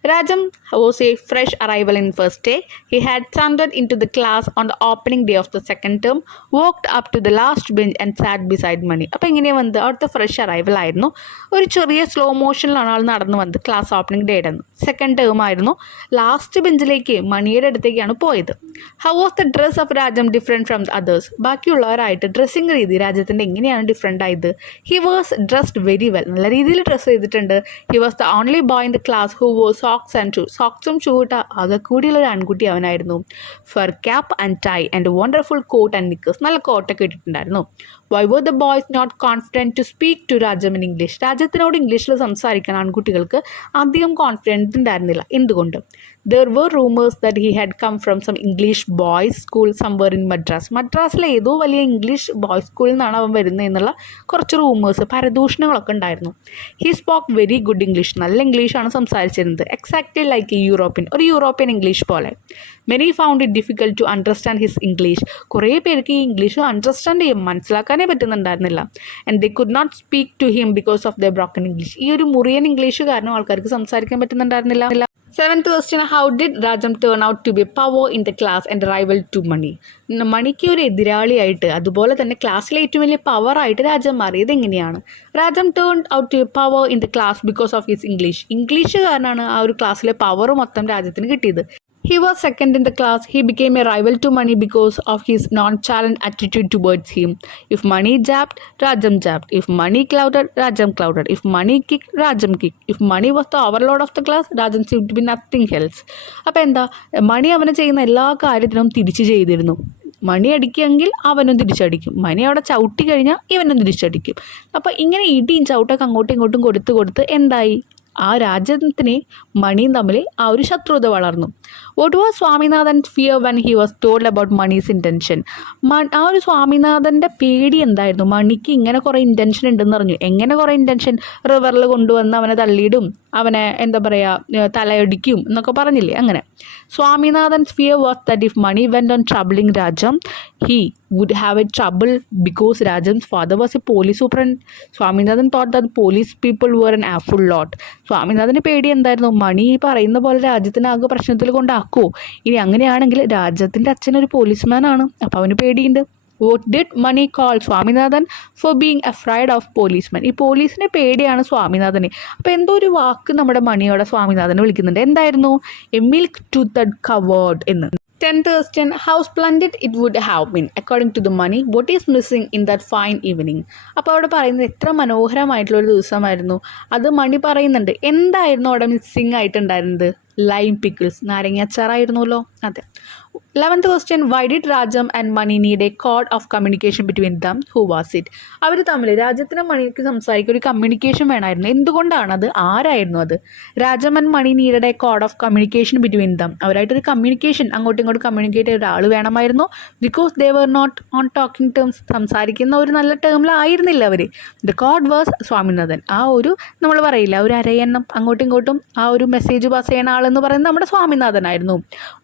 Rajam was a fresh arrival in first day. He had thundered into the class on the opening day of the second term, walked up to the last bench and sat beside Mani. അപ്പോൾ ഇങ്ങനെ വന്ന് അവിടുത്തെ fresh arrival ആയിരുന്നു. ഒരു ചെറിയ slow മോഷനിലാണ് ആൾ നടന്നു വന്നത് ക്ലാസ് ഓപ്പണിംഗ് ഡേ ആയിരുന്നു. സെക്കൻഡ് ടേം ആയിരുന്നു. ലാസ്റ്റ് ബെഞ്ചിലേക്ക് മണിയുടെ അടുത്തേക്കാണ് പോയത്. How was the dress of Rajam different from others? ബാക്കിയുള്ളവരായിട്ട് ഡ്രസ്സിങ് രീതി രാജ്യത്തിൻ്റെ എങ്ങനെയാണ് ഡിഫറെൻ്റ് ആയത്? He was dressed very well, നല്ല രീതിയിൽ ഡ്രസ്സ് ചെയ്തിട്ടുണ്ട്. He was the only boy in the class who wore socks and shoe, സോക്സും ഷൂ ഇട്ട ആകെ കൂടിയുള്ള ഒരു ആൺകുട്ടി അവനായിരുന്നു. Fur cap and tie and wonderful coat and നിക്കേഴ്സ്, നല്ല കോട്ടൊക്കെ ഇട്ടിട്ടുണ്ടായിരുന്നു. Why were the boys not confident to speak to Rajam in English? രാജ്യത്തിനോട് ഇംഗ്ലീഷിൽ സംസാരിക്കാൻ ആൺകുട്ടികൾക്ക് അധികം കോൺഫിഡൻസ് ഉണ്ടായിരുന്നില്ല. എന്തുകൊണ്ട്? There were rumours that he had come from some English boys school somewhere in Madras. മദ്രാസിലെ ഏതോ വലിയ ഇംഗ്ലീഷ് ബോയ്സ് സ്കൂളിൽ നിന്നാണ് അവൻ വരുന്നത് എന്നുള്ള കുറച്ച് റൂമേഴ്സ്, പരദൂഷണങ്ങളൊക്കെ ഉണ്ടായിരുന്നു. He spoke very good English, നല്ല ഇംഗ്ലീഷാണ് സംസാരിച്ചിരുന്നത്. എക്സാക്ട്ലി ലൈക്ക് എ യൂറോപ്യൻ, ഒരു യൂറോപ്യൻ ഇംഗ്ലീഷ് പോലെ. Many found it difficult to understand his English. കുറേ പേർക്ക് ഈ ഇംഗ്ലീഷ് അണ്ടർസ്റ്റാൻഡ് ചെയ്യും, മനസ്സിലാക്കാനേ പറ്റുന്നുണ്ടായിരുന്നില്ല. And they could not speak to him because of the broken English. ഈ ഒരു മുറിയൻ ഇംഗ്ലീഷ് കാരണം ആൾക്കാർക്ക് സംസാരിക്കാൻ പറ്റുന്നുണ്ടായിരുന്നില്ല. Seventh question, how did Rajam turn out to be power in the class and rival to Mani? മണിക്ക് ഒരു എതിരാളിയായിട്ട് അതുപോലെ തന്നെ ക്ലാസ്സിലെ ഏറ്റവും വലിയ പവറായിട്ട് രാജം മാറിയത് എങ്ങനെയാണ്? Rajam turn out to power in the class because of his English. English കാരണമാണ് ആ ഒരു ക്ലാസ്സിലെ പവർ മൊത്തം രാജ്യത്തിന് കിട്ടിയത്. He was second in the class. He became a rival to Mani because of his nonchalant attitude towards him. If Mani jabbed, Rajam jabbed. If Mani clouded, Rajam clouded. If Mani kicked, Rajam kicked. If Mani was the overlord of the class, Rajam seemed to be nothing else. അപ്പോൾ എന്താ, മണി അവന് ചെയ്യുന്ന എല്ലാ കാര്യത്തിനും തിരിച്ച് ചെയ്തിരുന്നു. മണി അടിക്കുമെങ്കിൽ അവനും തിരിച്ചടിക്കും, മണി അവിടെ ചവിട്ടി കഴിഞ്ഞാൽ ഇവനും തിരിച്ചടിക്കും. അപ്പോൾ ഇങ്ങനെ ഇടിയും ചവിട്ടൊക്കെ അങ്ങോട്ടും ഇങ്ങോട്ടും കൊടുത്ത് എന്തായി, ആ രാജ്യത്തിന് മണിയും തമ്മിൽ ആ ഒരു ശത്രുത വളർന്നു. What was Swaminathan fear when he was told about monies intention? ആ ഒരു സ്വാമിനാഥൻ്റെ പേടി എന്തായിരുന്നു? മണിക്ക് ഇങ്ങനെ കുറേ ഇൻറ്റൻഷൻ ഉണ്ടെന്ന് പറഞ്ഞു. എങ്ങനെ കുറേ ഇൻറ്റൻഷൻ? റിവറിൽ കൊണ്ടുവന്ന് അവനെ തള്ളിയിടും, അവനെ എന്താ പറയുക തലയടിക്കും എന്നൊക്കെ പറഞ്ഞില്ലേ, അങ്ങനെ. Swaminathan's fear was that if Mani went on troubling Rajam he would have a trouble because Rajam's father was a police superintendent. Swaminathan thought that police people were an awful lot. സ്വാമിനാഥന് പേടി എന്തായിരുന്നു? മണി പറയുന്ന പോലെ രാജ്യത്തിനാകെ പ്രശ്നത്തിൽ കൊണ്ടാക്കുമോ? ഇനി അങ്ങനെയാണെങ്കിൽ രാജ്യത്തിൻ്റെ അച്ഛനൊരു പോലീസ്മാനാണ്, അപ്പോൾ അവന് പേടിയുണ്ട്. What did Mani call Swaminathan for being afraid of policemen? ഈ പോലീസിനെ പേടിയാണ് സ്വാമിനാഥന്. അപ്പോൾ എന്തോ ഒരു വാക്ക് നമ്മുടെ മണിയോടെ സ്വാമിനാഥനെ വിളിക്കുന്നുണ്ട്. എന്തായിരുന്നു? എ മിൽക്ക് ടൂത്തഡ് കവേർഡ് എന്ന്. 10th question, how splendid it would have been according to the Mani. What is missing in that fine evening? അപ്പോൾ അവിടെ പറയുന്നത് എത്ര മനോഹരമായിട്ടുള്ളൊരു ദിവസമായിരുന്നു. അത് മണി പറയുന്നുണ്ട്. എന്തായിരുന്നു അവിടെ മിസ്സിങ് ആയിട്ടുണ്ടായിരുന്നത്? ലൈം പിക്കിൾസ്, നാരങ്ങാച്ചാറായിരുന്നല്ലോ. അതെ. 11th question, why did Rajam and Mani need a code of communication between them? Who was it? അവർ തമ്മിൽ, രാജ്യത്തിനും മണിക്ക് സംസാരിക്കാൻ ഒരു കമ്മ്യൂണിക്കേഷൻ വേണമായിരുന്നു. എന്തുകൊണ്ടാണത്? ആരായിരുന്നു അത്? Rajam and Mani needed a code of communication between them. അവരായിട്ടൊരു കമ്മ്യൂണിക്കേഷൻ, അങ്ങോട്ടും ഇങ്ങോട്ടും കമ്മ്യൂണിക്കേറ്റ് ചെയ്ത ഒരാൾ വേണമായിരുന്നു. Because they were not on talking terms, സംസാരിക്കുന്ന ഒരു നല്ല ടേമിലായിരുന്നില്ല അവർ. The code was Swaminathan. ആ ഒരു നമ്മൾ പറയില്ല, ഒരു അരയണ്ണം അങ്ങോട്ടും ഇങ്ങോട്ടും ആ ഒരു മെസ്സേജ് പാസ് ചെയ്യുന്ന ആളെന്ന് പറയുന്നത് നമ്മുടെ സ്വാമിനാഥനായിരുന്നു.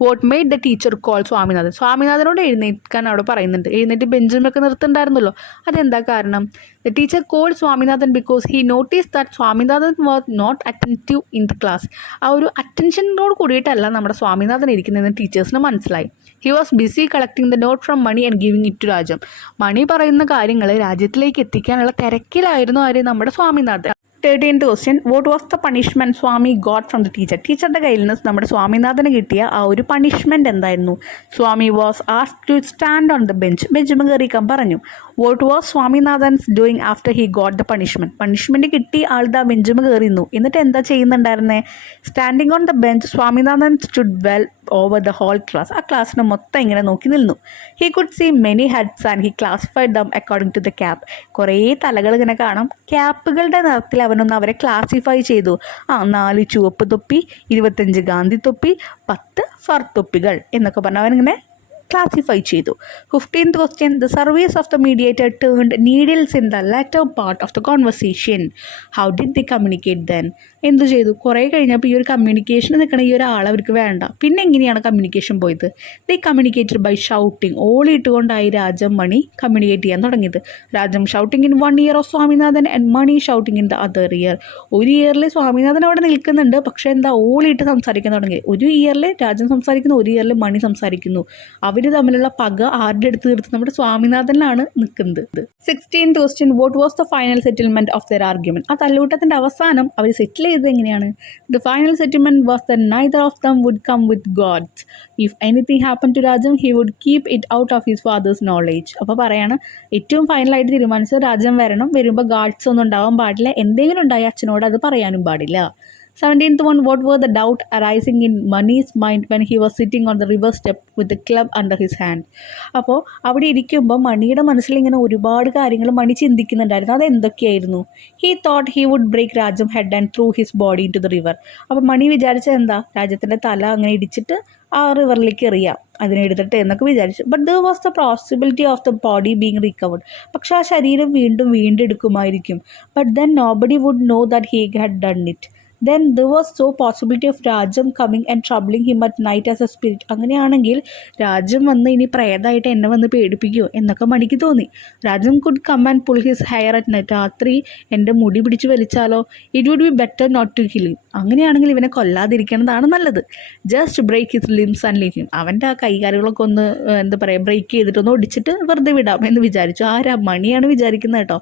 What made the teacher call Swaminathan? സ്വാമിനാഥനോട് എഴുന്നേൽക്കാൻ അവിടെ പറയുന്നുണ്ട്. എഴുന്നേറ്റ് ബെഞ്ചിമൊക്കെ നിർത്തുന്നുണ്ടായിരുന്നല്ലോ. അതെന്താ കാരണം? The teacher called Swaminathan because he notice that Swaminathan was not attentive in the class. ആ ഒരു അറ്റൻഷനോട് കൂടിയിട്ടല്ല നമ്മുടെ സ്വാമിനാഥൻ ഇരിക്കുന്നതെന്ന് ടീച്ചേഴ്സിന് മനസ്സിലായി. He was busy collecting the note from Mani and giving it to Rajam. Mani പറയുന്ന കാര്യങ്ങൾ രാജ്യത്തിലേക്ക് എത്തിക്കാനുള്ള തിരക്കിലായിരുന്നു ആര്? നമ്മുടെ Swaminathan. 13th question, what was the punishment Swami got from the teacher? ടീച്ചറുടെ കയ്യിൽ നിന്ന് നമ്മുടെ സ്വാമിനാഥന് കിട്ടിയ ആ ഒരു പണിഷ്മെൻറ്റ് എന്തായിരുന്നു? Swami was asked to stand on the bench. ബെഞ്ചും കയറിക്കാൻ പറഞ്ഞു. What was Swaminathan's doing after he got the punishment? Punishment കിട്ടി ആളുടെ ബെഞ്ചും കയറിയിരുന്നു. എന്നിട്ട് എന്താ ചെയ്യുന്നുണ്ടായിരുന്നേ? Standing on the bench Swaminathan stood well over the whole class. ആ ക്ലാസ്സിനെ മൊത്തം ഇങ്ങനെ നോക്കി നിന്നു. He could see many heads and he classified them according to the cap. കുറേ തലകൾ ഇങ്ങനെ കാണാം. ക്യാപ്പുകളുടെ നിറത്തിൽ അവനൊന്ന് അവരെ ക്ലാസിഫൈ ചെയ്തു. 4 ചുവപ്പ് തൊപ്പി, 25 ഗാന്ധി തൊപ്പി, 10 ഫർ തൊപ്പികൾ എന്നൊക്കെ പറഞ്ഞ് അവനിങ്ങനെ ക്ലാസിഫൈ ചെയ്തു. 15th question, the service of the mediator turned needles in the latter part of the conversation. How did they communicate then? എന്ത് ചെയ്തു? കുറേ കഴിഞ്ഞപ്പോൾ ഈ ഒരു കമ്മ്യൂണിക്കേഷൻ നിൽക്കണ ഈ ഒരാൾ അവർക്ക് വേണ്ട. പിന്നെ എങ്ങനെയാണ് കമ്മ്യൂണിക്കേഷൻ പോയത്? They communicated by shouting. ഓളിയിട്ടുകൊണ്ടായി രാജം മണി കമ്മ്യൂണിക്കേറ്റ് ചെയ്യാൻ തുടങ്ങിയത്. Rajam shouting in 1 ear of Swaminathan and Mani shouting in the other ear. ഒരു ഇയറിൽ സ്വാമിനാഥൻ അവിടെ നിൽക്കുന്നുണ്ട്, പക്ഷേ എന്താ ഓളിയിട്ട് സംസാരിക്കാൻ തുടങ്ങി. ഒരു ഇയറിൽ രാജം സംസാരിക്കുന്നു, ഒരു ഇയറിൽ മണി സംസാരിക്കുന്നു. അവർ അവർ തമ്മിലുള്ള പക ആരുടെ അടുത്ത് തീർത്ത് നമ്മുടെ സ്വാമിനാഥനിലാണ് നിൽക്കുന്നത്. 16th question, what was the final settlement of their argument? ആ തല്ലൂട്ടത്തിൻ്റെ അവസാനം അവർ സെറ്റിൽ ചെയ്തത് എങ്ങനെയാണ്? The final settlement was that neither of them would come with gods. If anything happened to Rajam, he would keep it out of his father's knowledge. അപ്പോൾ പറയാണ് ഏറ്റവും ഫൈനലായിട്ട് തീരുമാനിച്ചത് രാജം വരുമ്പോൾ ഗാഡ്സ് ഒന്നും ഉണ്ടാവാൻ പാടില്ല, എന്തെങ്കിലും ഉണ്ടായി അച്ഛനോട് അത് പറയാനും പാടില്ല. 17th one, what were the doubt arising in Mani's mind when he was sitting on the river step with the club under his hand? അപ്പോൾ അവിടെ ഇരിക്കുമ്പോൾ മണിയുടെ മനസ്സിൽ ഇങ്ങനെ ഒരുപാട് കാര്യങ്ങൾ മണി ചിന്തിക്കുന്നുണ്ടായിരുന്നു. അതെന്തൊക്കെയായിരുന്നു? He thought he would break Rajam head and throw his body into the river. അപ്പോൾ മണി വിചാരിച്ചത് എന്താ? രാജ്യത്തിൻ്റെ തല അങ്ങനെ ഇടിച്ചിട്ട് ആ റിവറിലേക്ക് എറിയാം, അതിനെടുത്തിട്ട് എന്നൊക്കെ വിചാരിച്ചു. But there was the possibility of the body being recovered. പക്ഷെ ആ ശരീരം വീണ്ടെടുക്കുമായിരിക്കും. But then nobody would know that he had done it. Then there was so possibility of Rajam coming and troubling him at night as a spirit. അങ്ങനെയാണെങ്കിൽ രാജം വന്ന് ഇനി പ്രേതമായിട്ട് എന്നെ വന്ന് പേടിപ്പിക്കുമോ എന്നൊക്കെ മണിക്ക് തോന്നി. Rajam could come and pull his hair at night. രാത്രി എൻ്റെ മുടി പിടിച്ച് വലിച്ചാലോ? It would be better not to kill him. അങ്ങനെയാണെങ്കിൽ ഇവനെ കൊല്ലാതിരിക്കുന്നതാണ് നല്ലത്. Just break his limbs and leave him. അവൻ്റെ ആ കൈകാലുകളൊക്കെ ഒന്ന് ബ്രേക്ക് ചെയ്തിട്ടൊന്ന് ഒടിച്ചിട്ട് വെറുതെ വിടാം എന്ന് വിചാരിച്ചു. ആരാ? മണിയാണ് വിചാരിക്കുന്നത് കേട്ടോ.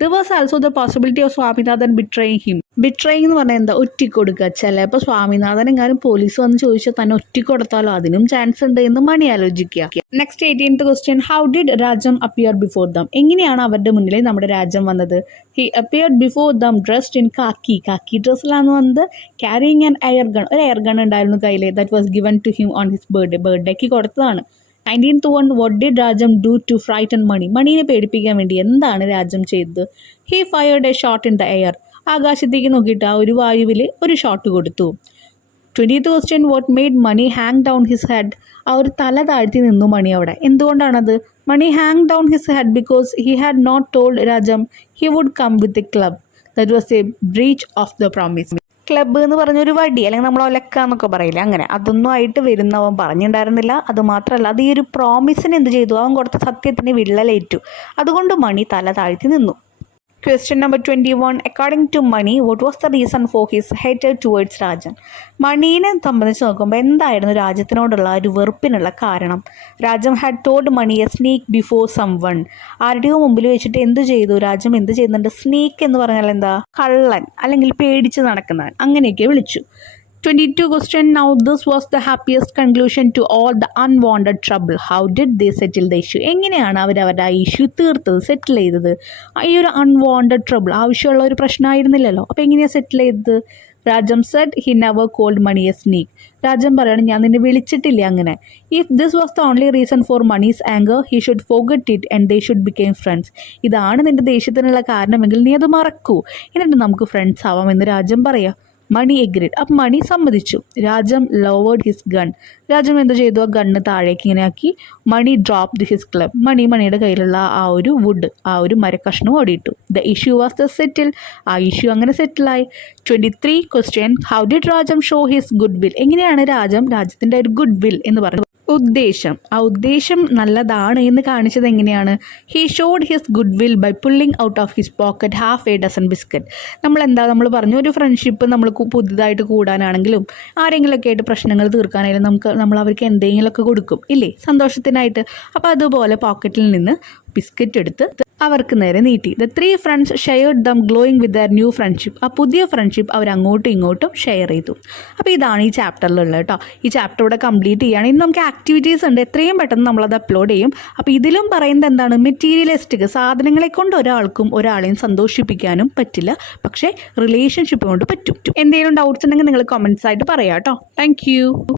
There was also the possibility of Swaminathan betraying him. ബിട്രയിങ് എന്ന് പറഞ്ഞാൽ എന്താ? ഒറ്റിക്കൊടുക്കുക. ചിലപ്പോൾ സ്വാമിനാഥൻ എങ്ങാനും പോലീസ് വന്ന് ചോദിച്ചാൽ തന്നെ ഒറ്റിക്കൊടുത്താലോ? അതിനും ചാൻസ് ഉണ്ട് എന്ന് മണി ആലോചിക്കുക. Next 18th question, how did Rajam appear before them? എങ്ങനെയാണ് അവരുടെ മുന്നിൽ നമ്മുടെ രാജം വന്നത്? He appeared before them dressed in khaki ഡ്രസ്സിലാണ് വന്നത്. carrying an air gun. ഒരു എയർ ഗൺ ഉണ്ടായിരുന്നു കയ്യിൽ. that was given to him on his ബർത്ത്ഡേക്ക് കൊടുത്തതാണ്. 19th one, what did Rajam do to frighten മണി? മണീനെ പേടിപ്പിക്കാൻ വേണ്ടി എന്താണ് രാജം ചെയ്തത്? He fired a shot in the air. ആകാശത്തേക്ക് നോക്കിയിട്ട് ആ ഒരു വായുവിൽ ഒരു ഷോട്ട് കൊടുത്തു. 20th question, what made Mani hang down his head? ആ ഒരു തല താഴ്ത്തി നിന്നു മണി അവിടെ. എന്തുകൊണ്ടാണത്? Mani hang down his head because he had not told Rajam he would come with a club. That was a breach of the promise. Club എന്ന് പറഞ്ഞൊരു വടി, അല്ലെങ്കിൽ നമ്മൾ ഒലക്ക എന്നൊക്കെ പറയില്ല, അങ്ങനെ അതൊന്നും ആയിട്ട് വരുന്നവൻ പറഞ്ഞിട്ടുണ്ടായിരുന്നില്ല. അതുമാത്രമല്ല, അത് ഈ ഒരു പ്രോമിസിന് എന്ത് ചെയ്തു? അവൻ കൊടുത്ത സത്യത്തിന് വിള്ളലേറ്റു. അതുകൊണ്ട് മണി തല താഴ്ത്തി നിന്നു. Question number 21, according to Mani, what was the reason for his hatred towards Rajan? മണീനെ സംബന്ധിച്ച് നോക്കുമ്പോൾ എന്തായിരുന്നു രാജ്യത്തിനോടുള്ള ഒരു വെറുപ്പിനുള്ള കാരണം? Rajam had told Mani a sneak before someone. ആരുടെയോ മുമ്പിൽ വെച്ചിട്ട് എന്ത് ചെയ്തു? രാജം എന്ത് ചെയ്യുന്നുണ്ട്? സ്നീക്ക് എന്ന് പറഞ്ഞാൽ എന്താ? കള്ളൻ, അല്ലെങ്കിൽ പേടിച്ച് നടക്കുന്നവൻ, അങ്ങനെയൊക്കെ വിളിച്ചു. 22 question, now this was the happiest conclusion to all the unwanted trouble. How did they settle the issue? എങ്ങനെയാണ് അവരുടെ ആ ഇഷ്യൂ തീർത്തത്, സെറ്റിൽ ചെയ്തത്? ഈ ഒരു അൺവാണ്ടഡ് ട്രബിൾ, ആവശ്യമുള്ള ഒരു പ്രശ്നമായിരുന്നില്ലല്ലോ. അപ്പോൾ എങ്ങനെയാണ് സെറ്റിൽ ചെയ്തത്? Rajam said he never called Mani a sneak. Rajam പറയണം, ഞാൻ നിന്നെ വിളിച്ചിട്ടില്ല അങ്ങനെ. If this was the only reason for Mani's anger he should forget it and they should became friends. ഇതാണ് നിൻ്റെ ദേഷ്യത്തിനുള്ള കാരണമെങ്കിൽ നീ അത് മറക്കൂ, എന്നിട്ട് നമുക്ക് ഫ്രണ്ട്സ് ആവാമെന്ന് രാജം പറയാം. മണി എഗ്രിഡ്. അപ്പം മണി സമ്മതിച്ചു. Rajam lowered his gun. Rajam എന്ത് ചെയ്തു? ആ ഗണ്ണ് താഴേക്ക് ഇങ്ങനെ ആക്കി. മണി ഡ്രോപ്ഡ് ഹിസ് ക്ലബ്. മണിയുടെ കയ്യിലുള്ള ആ ഒരു വുഡ്, ആ ഒരു മരക്കഷ്ണം ഓടിയിട്ടു. ദ ഇഷ്യൂ വാസ് ദ സെറ്റിൽ. ആ ഇഷ്യൂ അങ്ങനെ സെറ്റിലായി. 23 question, how did Rajam show his good will? എങ്ങനെയാണ് രാജ്യത്തിൻ്റെ ഒരു ഗുഡ് വിൽ എന്ന് പറയുന്നത്? ഉദ്ദേശം, ആ ഉദ്ദേശം നല്ലതാണ് എന്ന് കാണിച്ചത് എങ്ങനെയാണ്? He showed his goodwill by pulling out of his pocket half a dozen biscuit. നമ്മൾ പറഞ്ഞു ഒരു ഫ്രണ്ട്ഷിപ്പ് നമ്മൾ പുതുതായിട്ട് കൂടാനാണെങ്കിലും ആരെങ്കിലുമൊക്കെ ആയിട്ട് പ്രശ്നങ്ങൾ തീർക്കാനായാലും നമ്മൾ അവർക്ക് എന്തെങ്കിലുമൊക്കെ കൊടുക്കും ഇല്ലേ, സന്തോഷത്തിനായിട്ട്. അപ്പോൾ അതുപോലെ പോക്കറ്റിൽ നിന്ന് ബിസ്ക്കറ്റ് എടുത്ത് അവർക്ക് നേരെ നീട്ടി. The 3 friends shared dum glowing with there new friendship. ആ പുതിയ ഫ്രണ്ട്ഷിപ്പ് അവർ അങ്ങോട്ടും ഇങ്ങോട്ടും ഷെയർ ചെയ്തു. അപ്പോൾ ഇതാണ് ഈ ചാപ്റ്ററിലുള്ളത് കേട്ടോ. ഈ ചാപ്റ്റർ ഇവിടെ കംപ്ലീറ്റ് ചെയ്യുകയാണ്. ഇനി നമുക്ക് ആക്ടിവിറ്റീസ് ഉണ്ട്, എത്രയും പെട്ടെന്ന് നമ്മളത് അപ്ലോഡ് ചെയ്യും. അപ്പോൾ ഇതിലും പറയുന്നത് എന്താണ്? മെറ്റീരിയലിസ്റ്റിക് സാധനങ്ങളെ കൊണ്ട് ഒരാളെയും സന്തോഷിപ്പിക്കാനും പറ്റില്ല, പക്ഷേ റിലേഷൻഷിപ്പ് കൊണ്ട് പറ്റും. എന്തെങ്കിലും ഡൗട്ട്സ് ഉണ്ടെങ്കിൽ നിങ്ങൾ കമൻസ് ആയിട്ട് പറയാം കേട്ടോ. താങ്ക്